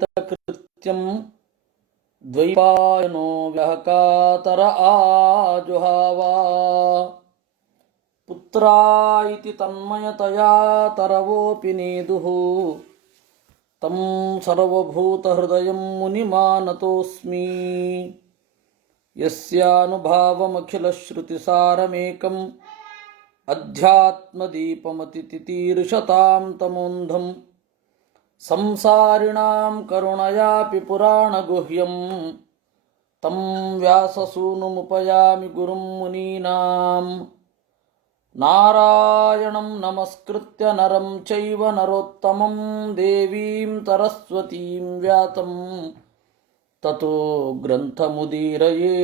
कृत्यं द्वैपायनो व्याहकातर आजुहावा पुत्रा इति तन्मयतया तरवोऽपि नेदुः तं सर्वभूतहृदयं मुनिमानतोऽस्मि यस्यानुभावमखिलश्रुतिसारमेकम् अध्यात्मदीपमतितितीर्षतां तमोन्धं संसारिणां करुणयापि पुराणगुह्यं तं व्याससूनुमुपयामि गुरुं मुनीनां नारायणं नमस्कृत्य नरं चैव नरोत्तमं देवीं सरस्वतीं व्यासं ततो ग्रन्थमुदीरये।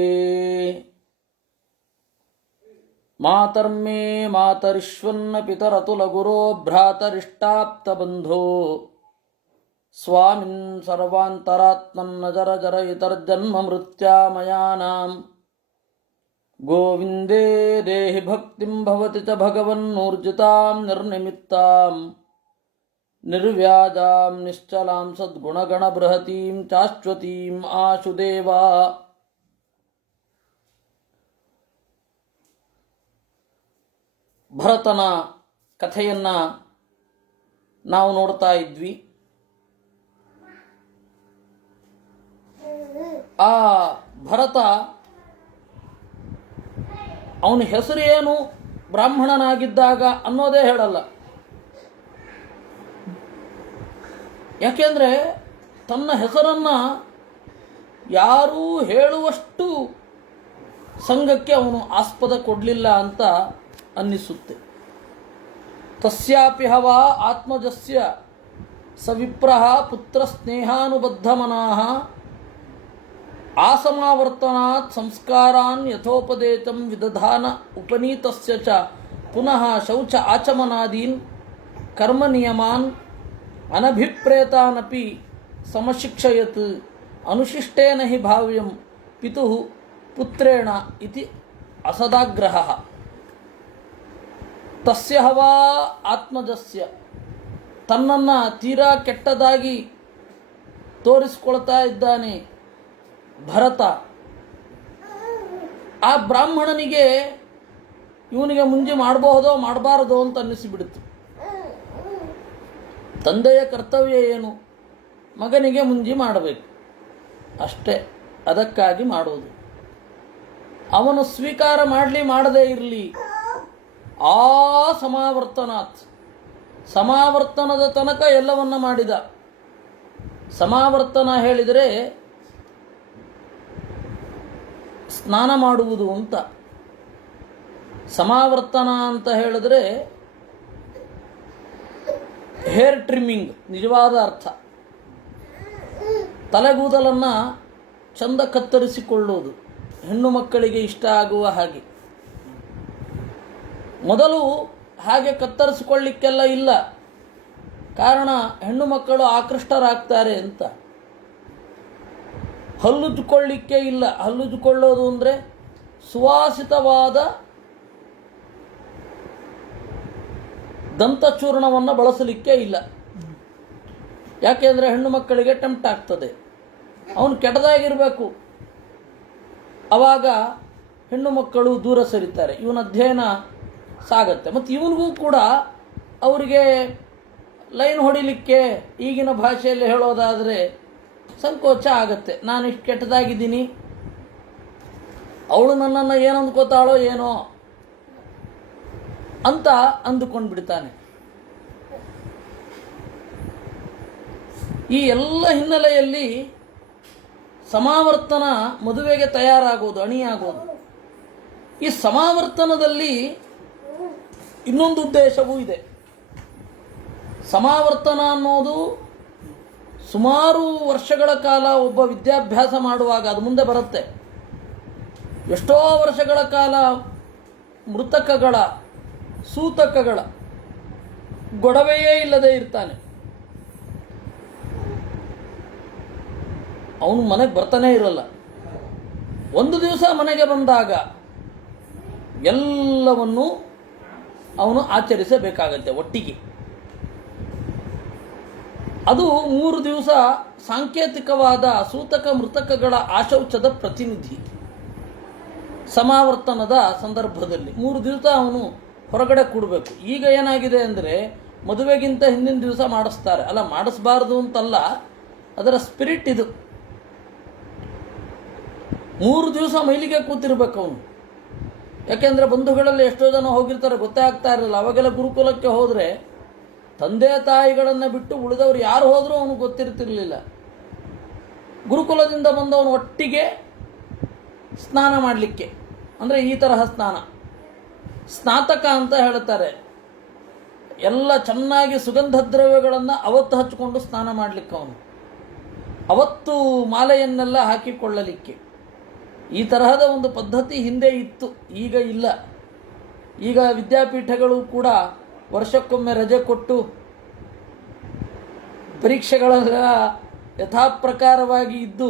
मातर्मे मातरिष्वन्न पितरतुलगुरो भ्रातरिष्टाप्तबन्धो स्वामिन् सर्वान्तरात्मन्न जर इतर्जन्ममृत्यामयानां गोविन्दे देहि भक्तिं भवति च भगवन्नूर्जितां निर्निमित्तां निर्व्याजां निश्चलां सद्गुणगणबृहतीं चाश्वतीं आशुदेवा। ಭರತನ ಕಥೆಯನ್ನು ನಾವು ನೋಡ್ತಾ ಇದ್ವಿ. ಆ ಭರತ ಅವನ ಹೆಸರು ಏನು ಬ್ರಾಹ್ಮಣನಾಗಿದ್ದಾಗ ಅನ್ನೋದೇ ಹೇಳಲ್ಲ. ಯಾಕೆಂದರೆ ತನ್ನ ಹೆಸರನ್ನು ಯಾರೂ ಹೇಳುವಷ್ಟು ಸಂಘಕ್ಕೆ ಅವನು ಆಸ್ಪದ ಕೊಡಲಿಲ್ಲ ಅಂತ ಅನ್ನಿಸುತ್ತೆ. ತಸ್ಯಾಪಿ ಹವಾ ಆತ್ಮಜಸ್ಯ ಸವಿಪ್ರಃ ಪುತ್ರ ಸ್ನೇಹಾನುಬದ್ಧಮನಾಃ ಆಸಮಾವರ್ತನಾತ್ ಸಂಸ್ಕಾರಾನ್ ಯಥೋಪದೇತಂ ವಿದಧಾನ ಉಪನೀತಸ್ಯ ಚ ಪುನಃ ಶೌಚ ಆಚಮನಾದೀನ್ ಕರ್ಮ ನಿಯಮಾನ್ ಅನಭಿಪ್ರೇತಾನಪಿ ಸಮಶಿಕ್ಷಯತ್ ಅನುಶಿಷ್ಟೇನ ಹಿ ಭಾವ್ಯಂ ಪಿತುಃ ಪುತ್ರೇಣ ಇತಿ ಅಸದಾಗ್ರಹಃ. ತಸ್ಯ ಹವಾ ಆತ್ಮಜಸ್ಯ, ತನ್ನನ್ನು ತೀರಾ ಕೆಟ್ಟದಾಗಿ ತೋರಿಸಿಕೊಳ್ತಾ ಇದ್ದಾನೆ ಭರತ. ಆ ಬ್ರಾಹ್ಮಣನಿಗೆ ಇವನಿಗೆ ಮುಂಜಿ ಮಾಡಬಹುದೋ ಮಾಡಬಾರದೋ ಅಂತ ಅನ್ನಿಸಿಬಿಡ್ತು. ತಂದೆಯ ಕರ್ತವ್ಯ ಏನು? ಮಗನಿಗೆ ಮುಂಜಿ ಮಾಡಬೇಕು ಅಷ್ಟೇ, ಅದಕ್ಕಾಗಿ ಮಾಡೋದು. ಅವನು ಸ್ವೀಕಾರ ಮಾಡಲಿ ಮಾಡದೇ ಇರಲಿ, ಆ ಸಮಾವರ್ತನಾತ್, ಸಮಾವರ್ತನದ ತನಕ ಎಲ್ಲವನ್ನ ಮಾಡಿದ. ಸಮಾವರ್ತನ ಹೇಳಿದರೆ ಸ್ನಾನ ಮಾಡುವುದು ಅಂತ. ಸಮಾವರ್ತನ ಅಂತ ಹೇಳಿದ್ರೆ ಹೇರ್ ಟ್ರಿಮ್ಮಿಂಗ್ ನಿಜವಾದ ಅರ್ಥ. ತಲೆಗೂದಲನ್ನು ಚಂದ ಕತ್ತರಿಸಿಕೊಳ್ಳುವುದು, ಹೆಣ್ಣು ಮಕ್ಕಳಿಗೆ ಇಷ್ಟ ಆಗುವ ಹಾಗೆ. ಮೊದಲು ಹಾಗೆ ಕತ್ತರಿಸಿಕೊಳ್ಳಿಕ್ಕೆಲ್ಲ ಇಲ್ಲ, ಕಾರಣ ಹೆಣ್ಣು ಮಕ್ಕಳು ಆಕೃಷ್ಟರಾಗ್ತಾರೆ ಅಂತ. ಹಲ್ಲುಜ್ಜಿಕೊಳ್ಳಿಕ್ಕೆ ಇಲ್ಲ. ಹಲ್ಲುಜ್ಜಿಕೊಳ್ಳೋದು ಅಂದರೆ ಸುವಾಸಿತವಾದ ದಂತಚೂರ್ಣವನ್ನು ಬಳಸಲಿಕ್ಕೆ ಇಲ್ಲ. ಯಾಕೆಂದರೆ ಹೆಣ್ಣು ಮಕ್ಕಳಿಗೆ ಟೆಂಪ್ಟ್ ಆಗ್ತದೆ. ಅವನು ಕೆಟ್ಟದಾಗಿರಬೇಕು, ಆವಾಗ ಹೆಣ್ಣು ಮಕ್ಕಳು ದೂರ ಸರಿತಾರೆ, ಇವನ ಅಧ್ಯಯನ ಸಾಗತ್ತೆ. ಮತ್ತು ಇವನಿಗೂ ಕೂಡ ಅವರಿಗೆ ಲೈನ್ ಹೊಡಿಲಿಕ್ಕೆ ಈಗಿನ ಭಾಷೆಯಲ್ಲಿ ಹೇಳೋದಾದರೆ ಸಂಕೋಚ ಆಗತ್ತೆ. ನಾನು ಇಷ್ಟು ಕೆಟ್ಟದಾಗಿದ್ದೀನಿ, ಅವಳು ನನ್ನನ್ನು ಏನು ಅಂದ್ಕೋತಾಳೋ ಏನೋ ಅಂತ ಅಂದುಕೊಂಡು ಬಿಡ್ತಾನೆ. ಈ ಎಲ್ಲ ಹಿನ್ನೆಲೆಯಲ್ಲಿ ಸಮಾವರ್ತನ ಮದುವೆಗೆ ತಯಾರಾಗೋದು, ಅಣಿಯಾಗೋದು. ಈ ಸಮಾವರ್ತನದಲ್ಲಿ ಇನ್ನೊಂದು ಉದ್ದೇಶವೂ ಇದೆ. ಸಮಾವರ್ತನ ಅನ್ನೋದು ಸುಮಾರು ವರ್ಷಗಳ ಕಾಲ ಒಬ್ಬ ವಿದ್ಯಾಭ್ಯಾಸ ಮಾಡುವಾಗ ಅದು ಮುಂದೆ ಬರುತ್ತೆ. ಎಷ್ಟೋ ವರ್ಷಗಳ ಕಾಲ ಮೃತಕಗಳ ಸೂತಕಗಳ ಗೊಡವೆಯೇ ಇಲ್ಲದೆ ಇರ್ತಾನೆ. ಅವನು ಮನೆಗೆ ಬರ್ತಾನೆ ಇರಲ್ಲ. ಒಂದು ದಿವಸ ಮನೆಗೆ ಬಂದಾಗ ಎಲ್ಲವನ್ನೂ ಅವನು ಆಚರಿಸಬೇಕಾಗತ್ತೆ ಒಟ್ಟಿಗೆ. ಅದು 3 ದಿವಸ ಸಾಂಕೇತಿಕವಾದ ಸೂತಕ ಮೃತಕಗಳ ಆಶೌಚದ ಪ್ರತಿನಿಧಿ. ಸಮಾವರ್ತನದ ಸಂದರ್ಭದಲ್ಲಿ 3 ದಿವಸ ಅವನು ಹೊರಗಡೆ ಕೂಡಬೇಕು. ಈಗ ಏನಾಗಿದೆ ಅಂದರೆ ಮದುವೆಗಿಂತ ಹಿಂದಿನ ದಿವಸ ಮಾಡಿಸ್ತಾರೆ. ಅಲ್ಲ, ಮಾಡಿಸ್ಬಾರ್ದು ಅಂತಲ್ಲ, ಅದರ ಸ್ಪಿರಿಟ್ ಇದು. 3 ದಿವಸ ಮೈಲಿಗೆ ಕೂತಿರ್ಬೇಕು ಅವನು. ಯಾಕೆಂದರೆ ಬಂಧುಗಳಲ್ಲಿ ಎಷ್ಟೋ ಜನ ಹೋಗಿರ್ತಾರೆ, ಗೊತ್ತೇ ಆಗ್ತಾ ಇರಲಿಲ್ಲ. ಅವಾಗೆಲ್ಲ ಗುರುಕುಲಕ್ಕೆ ಹೋದರೆ ತಂದೆ ತಾಯಿಗಳನ್ನು ಬಿಟ್ಟು ಉಳಿದವರು ಯಾರು ಹೋದರೂ ಅವನು ಗೊತ್ತಿರ್ತಿರ್ಲಿಲ್ಲ. ಗುರುಕುಲದಿಂದ ಬಂದವನು ಒಟ್ಟಿಗೆ ಸ್ನಾನ ಮಾಡಲಿಕ್ಕೆ, ಅಂದರೆ ಈ ತರಹ ಸ್ನಾನ, ಸ್ನಾತಕ ಅಂತ ಹೇಳ್ತಾರೆ. ಎಲ್ಲ ಚೆನ್ನಾಗಿ ಸುಗಂಧ ದ್ರವ್ಯಗಳನ್ನು ಅವತ್ತು ಹಚ್ಚಿಕೊಂಡು ಸ್ನಾನ ಮಾಡಲಿಕ್ಕೆ, ಅವನು ಅವತ್ತು ಮಾಲೆಯನ್ನೆಲ್ಲ ಹಾಕಿಕೊಳ್ಳಲಿಕ್ಕೆ. ಈ ತರಹದ ಒಂದು ಪದ್ಧತಿ ಹಿಂದೆ ಇತ್ತು, ಈಗ ಇಲ್ಲ. ಈಗ ವಿದ್ಯಾಪೀಠಗಳು ಕೂಡ ವರ್ಷಕ್ಕೊಮ್ಮೆ ರಜೆ ಕೊಟ್ಟು ಪರೀಕ್ಷೆಗಳೆಲ್ಲ ಯಥಾಪ್ರಕಾರವಾಗಿ ಇದ್ದು,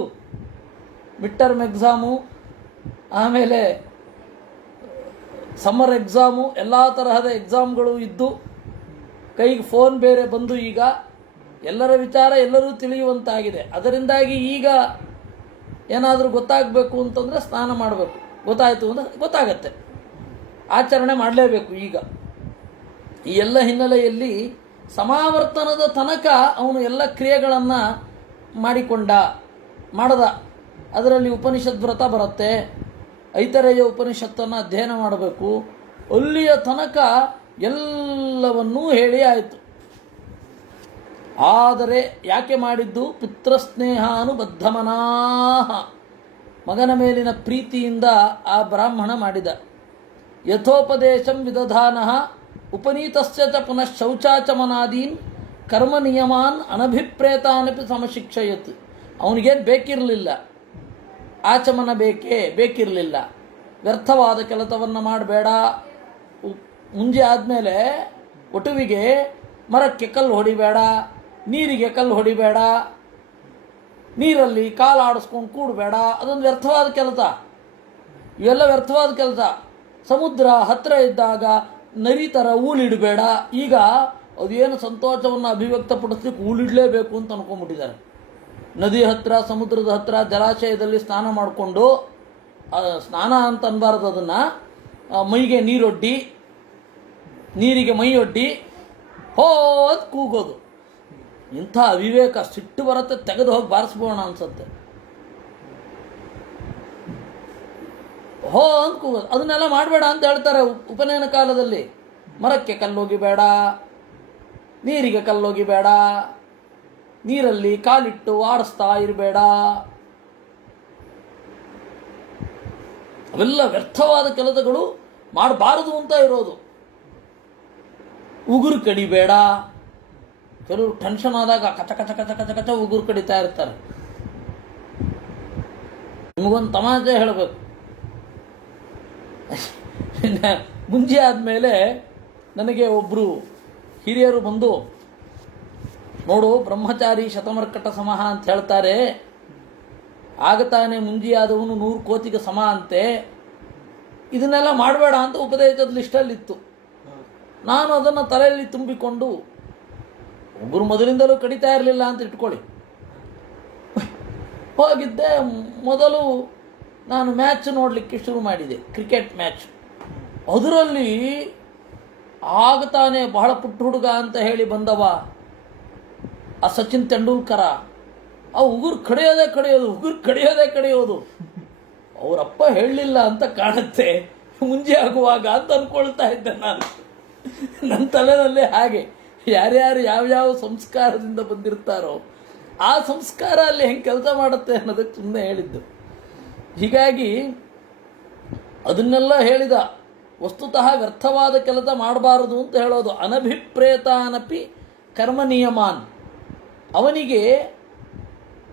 ಮಿಡ್ ಟರ್ಮ್ ಎಕ್ಸಾಮು, ಆಮೇಲೆ ಸಮ್ಮರ್ ಎಕ್ಸಾಮು, ಎಲ್ಲ ತರಹದ ಎಕ್ಸಾಮ್ಗಳು ಇದ್ದು, ಕೈಗೆ ಫೋನ್ ಬೇರೆ ಬಂದು ಈಗ ಎಲ್ಲರ ವಿಚಾರ ಎಲ್ಲರೂ ತಿಳಿಯುವಂತಾಗಿದೆ. ಅದರಿಂದಾಗಿ ಈಗ ಏನಾದರೂ ಗೊತ್ತಾಗಬೇಕು ಅಂತಂದರೆ ಸ್ನಾನ ಮಾಡಬೇಕು, ಗೊತ್ತಾಯಿತು ಅಂದರೆ ಗೊತ್ತಾಗತ್ತೆ, ಆಚರಣೆ ಮಾಡಲೇಬೇಕು. ಈಗ ಈ ಎಲ್ಲ ಹಿನ್ನೆಲೆಯಲ್ಲಿ ಸಮಾವರ್ತನದ ತನಕ ಅವನು ಎಲ್ಲ ಕ್ರಿಯೆಗಳನ್ನು ಮಾಡದ. ಅದರಲ್ಲಿ ಉಪನಿಷತ್ ವ್ರತ ಬರುತ್ತೆ, ಐತರೇಯ ಉಪನಿಷತ್ತನ್ನು ಅಧ್ಯಯನ ಮಾಡಬೇಕು. ಅಲ್ಲಿಯ ತನಕ ಎಲ್ಲವನ್ನೂ ಹೇಳಿ ಆಯಿತು. ಆದರೆ ಯಾಕೆ ಮಾಡಿದ್ದು? ಪುತ್ರಸ್ನೇಹಾನುಬದ್ಧಮನಾಹ, ಮಗನ ಮೇಲಿನ ಪ್ರೀತಿಯಿಂದ ಆ ಬ್ರಾಹ್ಮಣ ಮಾಡಿದ. ಯಥೋಪದೇಶಂ ವಿದಧಾನಃ ಉಪನೀತಸ್ಯ ಚ ಪುನಃ ಶೌಚಾಚಮನಾದೀನ್ ಕರ್ಮ ನಿಯಮಾನ್ ಅನಭಿಪ್ರೇತಾನಪಿ ಸಮಶಿಕ್ಷಯತ್. ಅವನಿಗೇನು ಬೇಕಿರಲಿಲ್ಲ, ಆಚಮನ ಬೇಕಿರಲಿಲ್ಲ. ವ್ಯರ್ಥವಾದ ಕೆಲಸವನ್ನು ಮಾಡಬೇಡ. ಮುಂಜೆ ಆದಮೇಲೆ ಒಟುವಿಗೆ ಮರಕ್ಕೆ ಕಲ್ಲು ಹೊಡಿಬೇಡ, ನೀರಿಗೆ ಕಲ್ಲು ಹೊಡಿಬೇಡ, ನೀರಲ್ಲಿ ಕಾಲು ಆಡಿಸ್ಕೊಂಡು ಕೂಡಬೇಡ. ಅದೊಂದು ವ್ಯರ್ಥವಾದ ಕೆಲಸ. ಇವೆಲ್ಲ ವ್ಯರ್ಥವಾದ ಕೆಲಸ. ಸಮುದ್ರ ಹತ್ತಿರ ಇದ್ದಾಗ ನರಿ ಥರ ಊಳಿಡಬೇಡ. ಈಗ ಅದೇನು ಸಂತೋಷವನ್ನು ಅಭಿವ್ಯಕ್ತಪಡಿಸ್ಲಿಕ್ಕೆ ಊಳಿಡಲೇಬೇಕು ಅಂತ ಅನ್ಕೊಂಡ್ಬಿಟ್ಟಿದ್ದಾರೆ. ನದಿ ಹತ್ತಿರ, ಸಮುದ್ರದ ಹತ್ತಿರ, ಜಲಾಶಯದಲ್ಲಿ ಸ್ನಾನ ಮಾಡಿಕೊಂಡು, ಸ್ನಾನ ಅಂತ ಅನ್ಬಾರ್ದು, ಅದನ್ನು ಮೈಗೆ ನೀರೊಡ್ಡಿ, ನೀರಿಗೆ ಮೈಯೊಡ್ಡಿ ಹೋದ್ ಕೂಗೋದು. ಇಂಥ ಅವಿವೇಕ, ಸಿಟ್ಟು ಬರುತ್ತೆ, ತೆಗೆದು ಹೋಗಿ ಬಾರಿಸ್ಬೋಣ ಅನ್ಸುತ್ತೆ. ಅಂತ ಕೂಗೋದು, ಅದನ್ನೆಲ್ಲ ಮಾಡಬೇಡ ಅಂತ ಹೇಳ್ತಾರೆ ಉಪನಯನ ಕಾಲದಲ್ಲಿ. ಮರಕ್ಕೆ ಕಲ್ಲೋಗಿಬೇಡ, ನೀರಿಗೆ ಕಲ್ಲೋಗಿಬೇಡ, ನೀರಲ್ಲಿ ಕಾಲಿಟ್ಟು ಆಡಿಸ್ತಾ ಇರಬೇಡ. ಅವೆಲ್ಲ ವ್ಯರ್ಥವಾದ ಕೆಲಸಗಳು ಮಾಡಬಾರದು ಅಂತ ಇರೋದು. ಉಗುರು ಕಡಿಬೇಡ. ಕೆಲವರು ಟೆನ್ಷನ್ ಆದಾಗ ಕಚ ಕಚ ಕಚ ಕಚ ಕಚ ಉಗುರು ಕಡಿತಾ ಇರ್ತಾರೆ. ನಿಮಗೊಂದು ತಮಾಷೆ ಹೇಳಬೇಕು. ಮುಂಜೆ ಆದಮೇಲೆ ನನಗೆ ಒಬ್ಬರು ಹಿರಿಯರು ಬಂದು, ನೋಡು ಬ್ರಹ್ಮಚಾರಿ ಶತಮರ್ಕಟ ಸಮಃ ಅಂತ ಹೇಳ್ತಾರೆ, ಆಗತಾನೆ ಮುಂಜಿಯಾದವನು 100 ಕೋತಿಗೆ ಸಮ ಅಂತೆ, ಇದನ್ನೆಲ್ಲ ಮಾಡಬೇಡ ಅಂತ ಉಪದೇಶದ ಲಿಸ್ಟಲ್ಲಿತ್ತು. ನಾನು ಅದನ್ನು ತಲೆಯಲ್ಲಿ ತುಂಬಿಕೊಂಡು, ಒಬ್ಬರು ಮೊದಲಿಂದಲೂ ಕಡಿತಾ ಇರಲಿಲ್ಲ ಅಂತ ಇಟ್ಕೊಳ್ಳಿ, ಹೋಗಿದ್ದೆ. ಮೊದಲು ನಾನು ಮ್ಯಾಚ್ ನೋಡಲಿಕ್ಕೆ ಶುರು ಮಾಡಿದೆ, ಕ್ರಿಕೆಟ್ ಮ್ಯಾಚ್. ಅದರಲ್ಲಿ ಆಗತಾನೆ ಬಹಳ ಪುಟ್ಟ ಹುಡುಗ ಅಂತ ಹೇಳಿ ಬಂದವ ಆ ಸಚಿನ್ ತೆಂಡೂಲ್ಕರ. ಆ ಉಗುರು ಕಡಿಯೋದೇ. ಅವರಪ್ಪ ಹೇಳಲಿಲ್ಲ ಅಂತ ಕಾಣುತ್ತೆ ಮುಂಜೆ ಆಗುವಾಗ ಅಂತ ಅಂದ್ಕೊಳ್ತಾ ಇದ್ದೆ ನಾನು. ನನ್ನ ತಲೆನಲ್ಲೇ ಹಾಗೆ ಯಾರ್ಯಾರು ಯಾವ್ಯಾವ ಸಂಸ್ಕಾರದಿಂದ ಬಂದಿರ್ತಾರೋ ಆ ಸಂಸ್ಕಾರ ಅಲ್ಲಿ ಹೆಂಗೆ ಕೆಲಸ ಮಾಡುತ್ತೆ ಅನ್ನೋದಕ್ಕೆ ಸುಮ್ಮನೆ ಹೇಳಿದ್ದು. ಹೀಗಾಗಿ ಅದನ್ನೆಲ್ಲ ಹೇಳಿದ. ವಸ್ತುತಃ ವ್ಯರ್ಥವಾದ ಕೆಲಸ ಮಾಡಬಾರದು ಅಂತ ಹೇಳೋದು. ಅನಭಿಪ್ರೇತಾನಪಿ ಕರ್ಮ ನಿಯಮಾನ್. ಅವನಿಗೆ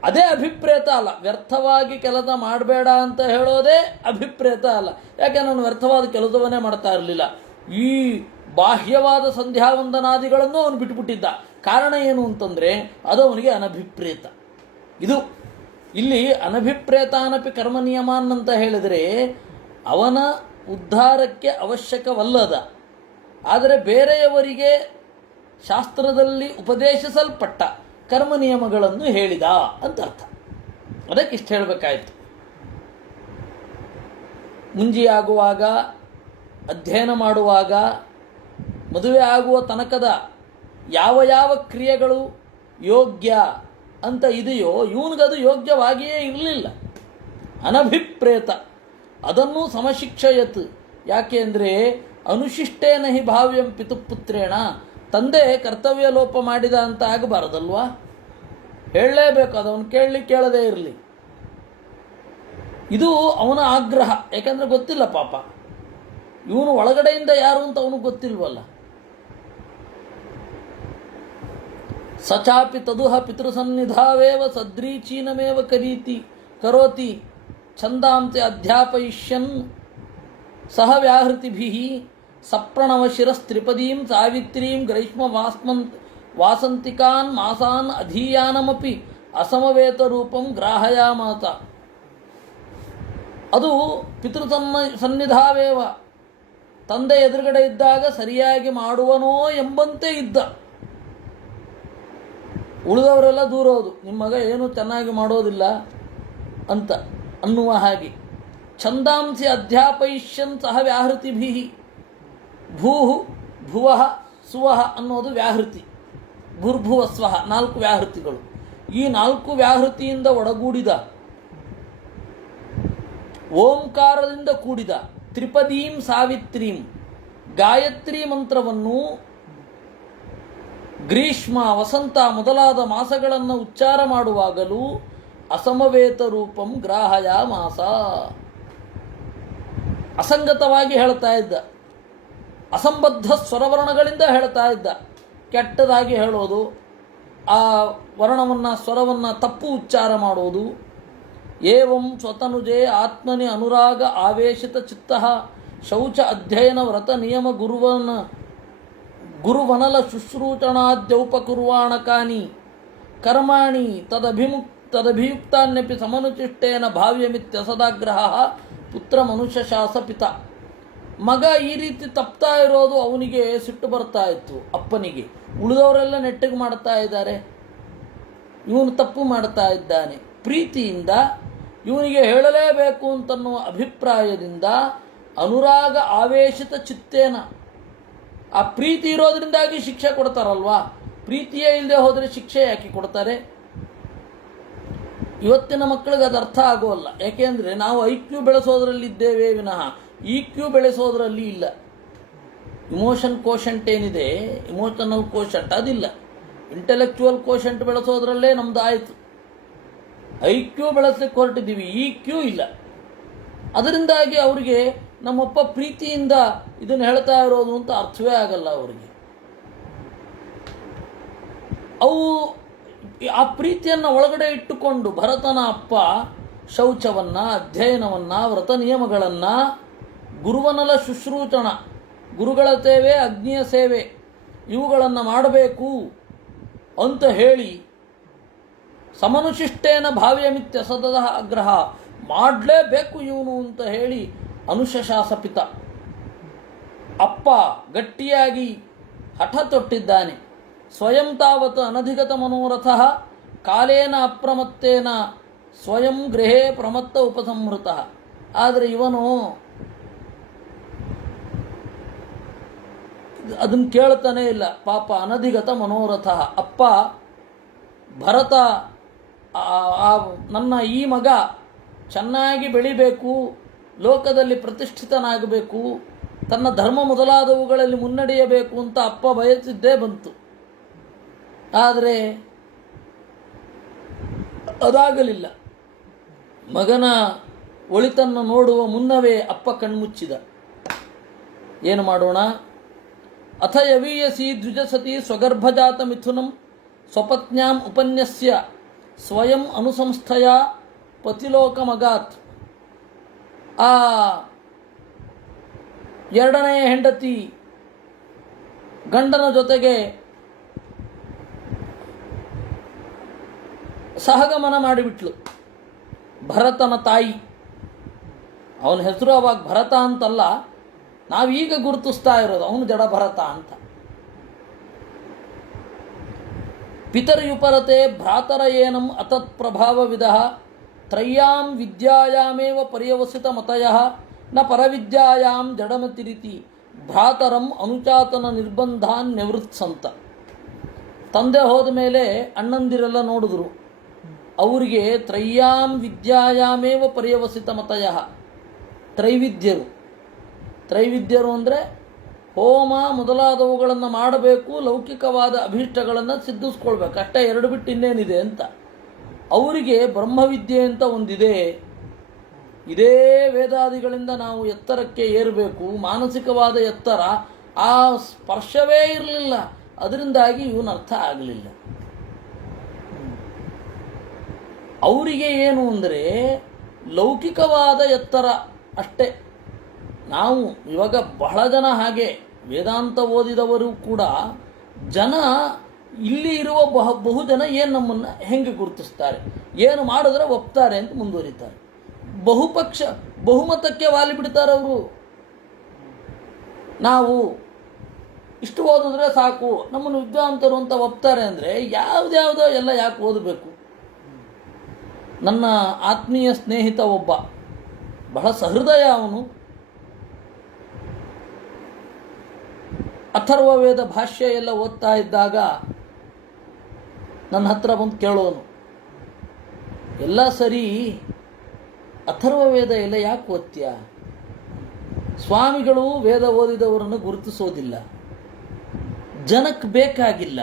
ಅದೇ ಅಭಿಪ್ರೇತ ಅಲ್ಲ, ವ್ಯರ್ಥವಾಗಿ ಕೆಲಸ ಮಾಡಬೇಡ ಅಂತ ಹೇಳೋದೇ ಅಭಿಪ್ರೇತ ಅಲ್ಲ. ಯಾಕೆ ನಾನು ವ್ಯರ್ಥವಾದ ಕೆಲಸವನ್ನೇ ಮಾಡ್ತಾ ಇರಲಿಲ್ಲ. ಈ ಬಾಹ್ಯವಾದ ಸಂಧ್ಯಾವಂದನಾದಿಗಳನ್ನು ಅವನು ಬಿಟ್ಟುಬಿಟ್ಟಿದ್ದ. ಕಾರಣ ಏನು ಅಂತಂದರೆ ಅದು ಅವನಿಗೆ ಅನಭಿಪ್ರೇತ. ಇದು ಇಲ್ಲಿ ಅನಭಿಪ್ರೇತಾನಪಿ ಕರ್ಮ ನಿಯಮಾನ್ ಅಂತ ಹೇಳಿದರೆ ಅವನ ಉದ್ಧಾರಕ್ಕೆ ಅವಶ್ಯಕವಲ್ಲದ, ಆದರೆ ಬೇರೆಯವರಿಗೆ ಶಾಸ್ತ್ರದಲ್ಲಿ ಉಪದೇಶಿಸಲ್ಪಟ್ಟ ಕರ್ಮ ನಿಯಮಗಳನ್ನು ಹೇಳಿದ ಅಂತ ಅರ್ಥ. ಅದಕ್ಕೆ ಇಷ್ಟು ಹೇಳಬೇಕಾಯಿತು. ಮುಂಜಿಯಾಗುವಾಗ, ಅಧ್ಯಯನ ಮಾಡುವಾಗ, ಮದುವೆ ಆಗುವ ತನಕದ ಯಾವ ಯಾವ ಕ್ರಿಯೆಗಳು ಯೋಗ್ಯ ಅಂತ ಇದೆಯೋ ಇವನಿಗದು ಯೋಗ್ಯವಾಗಿಯೇ ಇರಲಿಲ್ಲ. ಅನಭಿಪ್ರೇತ ಅದನ್ನು ಸಮಶಿಕ್ಷಯತ್. ಯಾಕೆ ಅಂದರೆ ಅನುಶಿಷ್ಟೇನ ಹಿ ಭಾವ್ಯಂ ಪಿತುಪುತ್ರೇಣ, ತಂದೆ ಕರ್ತವ್ಯ ಲೋಪ ಮಾಡಿದ ಅಂತ ಆಗಬಾರದಲ್ವಾ? ಹೇಳಲೇಬೇಕು, ಅದವನು ಕೇಳದೇ ಇರಲಿ. ಇದು ಅವನ ಆಗ್ರಹ. ಯಾಕಂದರೆ ಗೊತ್ತಿಲ್ಲ ಪಾಪ, ಇವನು ಒಳಗಡೆಯಿಂದ ಯಾರು ಅಂತ ಅವನಿಗೆ ಗೊತ್ತಿಲ್ವಲ್ಲ. ಸಚಾಪಿ ತದುಹ ಪಿತೃಸನ್ನಿಧಾವೇವ ಸದ್ರೀಚೀನಮೇವ ಕರೋತಿ ಛಂದಾಂತೆ ಅಧ್ಯಾಪಯಿಷ್ಯನ್ ಸಹ ವ್ಯಾಹೃತಿಭಿಃ ಸಪ್ರಣವ ಶಿರಸ್ತ್ರಿಪದೀಂ ಸಾವಿತ್ರೀಂ ಗ್ರೈಷ್ಮ ವಾಸಂತಿಕಾನ್ ಮಾಸಾನ್ ಅಧೀಯಾನಮಪಿ ಅಸಮವೇತ ರೂಪಂ ಗ್ರಾಹಯಾಮಾತ. ಅದು ಸನ್ನಿಧಾವೇವ, ತಂದೆ ಎದುರುಗಡೆ ಇದ್ದಾಗ ಸರಿಯಾಗಿ ಮಾಡುವನೋ ಎಂಬಂತೆ ಇದ್ದ. ಉಳಿದವರೆಲ್ಲ ದೂರ ಹೋದು, ನಿಮ್ಮ ಮಗ ಏನು ಚೆನ್ನಾಗಿ ಮಾಡೋದಿಲ್ಲ ಅಂತ ಅನ್ನುವ ಹಾಗೆ. ಛಂದಾಂಸಿ ಅಧ್ಯಾಪಯಿಷ್ಯನ್ ಸಹ ವ್ಯಾಹೃತಿಭಿ. ಭೂಹು ಭುವಃ ಸುವಃ ಅನ್ನೋದು ವ್ಯಾಹೃತಿ. ಭುರ್ಭುವ ಸ್ವಃ 4 ವ್ಯಾಹೃತಿಗಳು. ಈ 4 ವ್ಯಾಹೃತಿಯಿಂದ ಒಡಗೂಡಿದ, ಓಂಕಾರದಿಂದ ಕೂಡಿದ ತ್ರಿಪದೀಂ ಸಾವಿತ್ರೀಂ ಗಾಯತ್ರಿ ಮಂತ್ರವನ್ನು ಗ್ರೀಷ್ಮ ವಸಂತ ಮೊದಲಾದ ಮಾಸಗಳನ್ನು ಉಚ್ಚಾರ ಮಾಡುವಾಗಲೂ ಅಸಮವೇತ ರೂಪಂ ಗ್ರಾಹಯ ಮಾಸ, ಅಸಂಗತವಾಗಿ ಹೇಳ್ತಾ ಇದ್ದ. ಅಸಂಬದ್ಧ ಸ್ವರವರ್ಣಗಳಿಂದ ಹೇಳ್ತಾ ಇದ್ದ. ಕೆಟ್ಟದಾಗಿ ಹೇಳೋದು, ಆ ವರ್ಣವನ್ನು ಸ್ವರವನ್ನು ತಪ್ಪು ಉಚ್ಚಾರ ಮಾಡೋದು. ಏವಂ ಸ್ವತನುಜೆ ಆತ್ಮನಿ ಅನುರಾಗ ಆವೇಶಿತ ಚಿತ್ತ ಶೌಚ ಅಧ್ಯಯನ ವ್ರತ ನಿಯಮ ಗುರುವನಲ ಶುಶ್ರೂಷಣಾದ್ಯೌಪಕುರ್ವಾಣಕಾನಿ ಕರ್ಮಾಣಿ ತದಭಿಯುಕ್ತಾನ್ಯಪಿ ಸಮನುಚಿಷ್ಟೇನ ಭಾವ್ಯಮಿತ್ಯಸದಾಗ್ರಹ ಪುತ್ರ ಮನುಷ್ಯ ಶಾಸಪಿತ. ಮಗ ಈ ರೀತಿ ತಪ್ತಾ ಇರೋದು ಅವನಿಗೆ ಸಿಟ್ಟು ಬರ್ತಾ ಇತ್ತು ಅಪ್ಪನಿಗೆ. ಉಳಿದವರೆಲ್ಲ ನೆಟ್ಟಿಗೆ ಮಾಡ್ತಾ ಇದ್ದಾರೆ, ಇವನು ತಪ್ಪು ಮಾಡ್ತಾ ಇದ್ದಾನೆ. ಪ್ರೀತಿಯಿಂದ ಇವನಿಗೆ ಹೇಳಲೇಬೇಕು ಅಂತನ್ನುವ ಅಭಿಪ್ರಾಯದಿಂದ ಅನುರಾಗ ಆವೇಶಿತ ಚಿತ್ತೇನ, ಆ ಪ್ರೀತಿ ಇರೋದ್ರಿಂದಾಗಿ ಶಿಕ್ಷೆ ಕೊಡ್ತಾರಲ್ವಾ. ಪ್ರೀತಿಯೇ ಇಲ್ಲದೆ ಹೋದರೆ ಶಿಕ್ಷೆ ಯಾಕೆ ಕೊಡ್ತಾರೆ? ಇವತ್ತಿನ ಮಕ್ಕಳಿಗೆ ಅದು ಅರ್ಥ ಆಗೋಲ್ಲ. ಯಾಕೆಂದರೆ ನಾವು IQ ಬೆಳೆಸೋದ್ರಲ್ಲಿ ಇದ್ದೇವೆ ವಿನಃ EQ ಬೆಳೆಸೋದ್ರಲ್ಲಿ ಇಲ್ಲ. ಇಮೋಷನ್ ಕೋಶಂಟ್ ಏನಿದೆ, ಇಮೋಷನಲ್ ಕೋಶಂಟ್ ಅದಿಲ್ಲ. ಇಂಟೆಲೆಕ್ಚುವಲ್ ಕೋಶಂಟ್ ಬೆಳೆಸೋದ್ರಲ್ಲೇ ನಮ್ದು ಆಯಿತು. IQ ಬೆಳೆಸಲಿಕ್ಕೆ ಹೊರಟಿದ್ದೀವಿ, EQ ಇಲ್ಲ. ಅದರಿಂದಾಗಿ ಅವರಿಗೆ ನಮ್ಮಪ್ಪ ಪ್ರೀತಿಯಿಂದ ಇದನ್ನು ಹೇಳ್ತಾ ಇರೋದು ಅಂತ ಅರ್ಥವೇ ಆಗಲ್ಲ ಅವರಿಗೆ. ಅವು ಆ ಪ್ರೀತಿಯನ್ನು ಒಳಗಡೆ ಇಟ್ಟುಕೊಂಡು ಭರತನ ಅಪ್ಪ ಶೌಚವನ್ನು, ಅಧ್ಯಯನವನ್ನು, ವ್ರತ ನಿಯಮಗಳನ್ನು, ಗುರುವನಲ ಶುಶ್ರೂಷಣ, ಗುರುಗಳ ಸೇವೆ, ಅಗ್ನಿಯ ಸೇವೆ ಇವುಗಳನ್ನು ಮಾಡಬೇಕು ಅಂತ ಹೇಳಿ ಸಮನುಶಿಷ್ಟೇನ ಭಾವ್ಯಮಿತ್ಯ ಸದದ ಆಗ್ರಹ, ಮಾಡಲೇಬೇಕು ಇವನು ಅಂತ ಹೇಳಿ ಅನುಶಾಸಪಿತ. ಅಪ್ಪ ಗಟ್ಟಿಯಾಗಿ ಹಠ ತೊಟ್ಟಿದ್ದಾನೆ. ಸ್ವಯಂ ತಾವತ್ ಅನಧಿಗತ ಮನೋರಥ ಕಾಲೇನ ಅಪ್ರಮತ್ತೇನ ಸ್ವಯಂ ಗೃಹೇ ಪ್ರಮತ್ತ ಉಪಸಂಹೃತ. ಆದರೆ ಇವನು ಅದನ್ನು ಕೇಳ್ತಾನೆ ಇಲ್ಲ ಪಾಪ. ಅನಧಿಗತ ಮನೋರಥ. ಅಪ್ಪ ಭರತ ನನ್ನ ಈ ಮಗ ಚೆನ್ನಾಗಿ ಬೆಳಿಬೇಕು, ಲೋಕದಲ್ಲಿ ಪ್ರತಿಷ್ಠಿತನಾಗಬೇಕು, ತನ್ನ ಧರ್ಮ ಮೊದಲಾದವುಗಳಲ್ಲಿ ಮುನ್ನಡೆಯಬೇಕು ಅಂತ ಅಪ್ಪ ಬಯಸಿದ್ದೇ ಬಂತು. ಆದರೆ ಅದಾಗಲಿಲ್ಲ. ಮಗನ ಒಳಿತನ್ನು ನೋಡುವ ಮುನ್ನವೇ ಅಪ್ಪ ಕಣ್ಮುಚ್ಚಿದ. ಏನು ಮಾಡೋಣ? ಅಥ ಯವೀಯಸಿ ದ್ವಿಜಸತಿ ಸ್ವಗರ್ಭಜಾತ ಮಿಥುನಂ ಸ್ವಪತ್ನ್ಯಾಂ ಉಪನ್ಯಸ್ಯ ಸ್ವಯಂ ಅನುಸಂಸ್ಥಯ ಪತಿಲೋಕಮಗಾತ್. ಆ ಎರಡನೆಯ ಹೆಂಡತಿ ಗಂಡನ ಜೊತೆಗೆ ಸಹಗಮನ ಮಾಡಿಬಿಟ್ಲು. ಭರತನ ತಾಯಿ, ಅವನ ಹೆಸರು ಅವಾಗ ಭರತ ಅಂತಲ್ಲ, ನಾವೀಗ ಗುರುತಿಸ್ತಾ ಇರೋದು ಅವನು ಜಡ ಭರತ ಅಂತ. ಪಿತರ್ಯುಪರತೆ ಭ್ರಾತರ ಏನಂ ಅತತ್ ಪ್ರಭಾವವಿದಃ ತ್ರಯ್ಯಾಂ ವಿದ್ಯಾಯಾಮೇವ ಪರ್ಯವಸಿತ ಮತಯಃ ನ ಪರವಿದ್ಯಾಯಾಂ ಜಡಮತಿರಿತಿ ಭ್ರಾತರಂ ಅನುಚಾತನ ನಿರ್ಬಂಧಾನ್ ನಿವೃತ್ಸಂತ. ತಂದೆ ಹೋದ ಮೇಲೆ ಅಣ್ಣಂದಿರೆಲ್ಲ ನೋಡಿದ್ರು. ಅವರಿಗೆ ತ್ರಯ್ಯಾಂ ವಿದ್ಯಾಯಾಮೇವ ಪರ್ಯವಸಿತ ಮತಯಃ, ತ್ರೈವಿದ್ಯರು. ತ್ರೈವಿದ್ಯರು ಅಂದರೆ ಹೋಮ ಮೊದಲಾದವುಗಳನ್ನು ಮಾಡಬೇಕು, ಲೌಕಿಕವಾದ ಅಭೀಷ್ಟಗಳನ್ನು ಸಿದ್ಧಿಸ್ಕೊಳ್ಬೇಕು, ಅಷ್ಟೇ, ಎರಡು ಬಿಟ್ಟು ಇನ್ನೇನಿದೆ ಅಂತ. ಅವರಿಗೆ ಬ್ರಹ್ಮವಿದ್ಯೆ ಅಂತ ಒಂದಿದೆ. ಇದೇ ವೇದಾದಿಗಳಿಂದ ನಾವು ಎತ್ತರಕ್ಕೆ ಏರಬೇಕು, ಮಾನಸಿಕವಾದ ಎತ್ತರ, ಆ ಸ್ಪರ್ಶವೇ ಇರಲಿಲ್ಲ. ಅದರಿಂದಾಗಿ ಇವನ ಅರ್ಥ ಆಗಲಿಲ್ಲ. ಅವರಿಗೆ ಏನು ಅಂದರೆ ಲೌಕಿಕವಾದ ಎತ್ತರ ಅಷ್ಟೇ. ನಾವು ಇವಾಗ ಬಹಳ ಜನ ಹಾಗೆ ವೇದಾಂತ ಓದಿದವರು ಕೂಡ ಜನ ಇಲ್ಲಿ ಇರುವ ಬಹುಜನ ಏನು ನಮ್ಮನ್ನು ಹೆಂಗೆ ಗುರುತಿಸ್ತಾರೆ, ಏನು ಮಾಡಿದ್ರೆ ಒಪ್ತಾರೆ ಅಂತ ಮುಂದುವರಿತಾರೆ. ಬಹುಮತಕ್ಕೆ ವಾಲಿ ಬಿಡ್ತಾರೆ ಅವರು. ನಾವು ಇಷ್ಟು ಓದಿದ್ರೆ ಸಾಕು, ನಮ್ಮನ್ನು ವಿದ್ವಾಂತರು ಅಂತ ಒಪ್ತಾರೆ ಅಂದರೆ ಯಾವುದ್ಯಾವುದೋ ಎಲ್ಲ ಯಾಕೆ ಓದಬೇಕು? ನನ್ನ ಆತ್ಮೀಯ ಸ್ನೇಹಿತ ಒಬ್ಬ, ಬಹಳ ಸಹೃದಯ ಅವನು, ಅಥರ್ವ ವೇದ ಭಾಷ್ಯ ಎಲ್ಲ ಓದ್ತಾ ಇದ್ದಾಗ ನನ್ನ ಹತ್ರ ಬಂದು ಕೇಳೋನು, ಎಲ್ಲ ಸರಿ, ಅಥರ್ವ ವೇದ ಎಲ್ಲ ಯಾಕೆ ಓದ್ತೀಯ? ಸ್ವಾಮಿಗಳು ವೇದ ಓದಿದವರನ್ನು ಗುರುತಿಸೋದಿಲ್ಲ, ಜನಕ್ಕೆ ಬೇಕಾಗಿಲ್ಲ,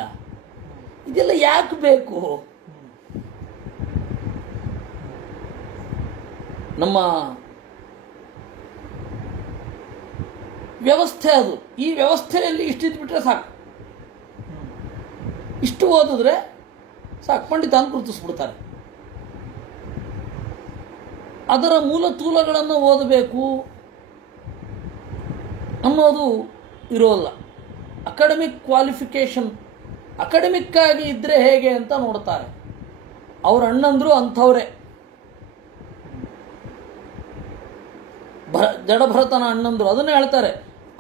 ಇದೆಲ್ಲ ಯಾಕೆ ಬೇಕು? ನಮ್ಮ ವ್ಯವಸ್ಥೆ ಅದು. ಈ ವ್ಯವಸ್ಥೆಯಲ್ಲಿ ಇಷ್ಟಿದ್ಬಿಟ್ರೆ ಸಾಕು, ಇಷ್ಟು ಓದಿದ್ರೆ ಸಾಕು, ಪಂಡಿತ ಅಂತ ಗುರುತಿಸ್ಬಿಡ್ತಾರೆ. ಅದರ ಮೂಲ ತೂಲಗಳನ್ನು ಓದಬೇಕು ಅನ್ನೋದು ಇರೋಲ್ಲ. ಅಕಾಡೆಮಿಕ್ ಕ್ವಾಲಿಫಿಕೇಷನ್ ಅಕಾಡೆಮಿಕ್ಕಾಗಿ ಇದ್ದರೆ ಹೇಗೆ ಅಂತ ನೋಡ್ತಾರೆ. ಅವ್ರ ಅಣ್ಣಂದರು ಅಂಥವರೇ. ಜಡಭರತನ ಅಣ್ಣಂದರು ಅದನ್ನೇ ಹೇಳ್ತಾರೆ,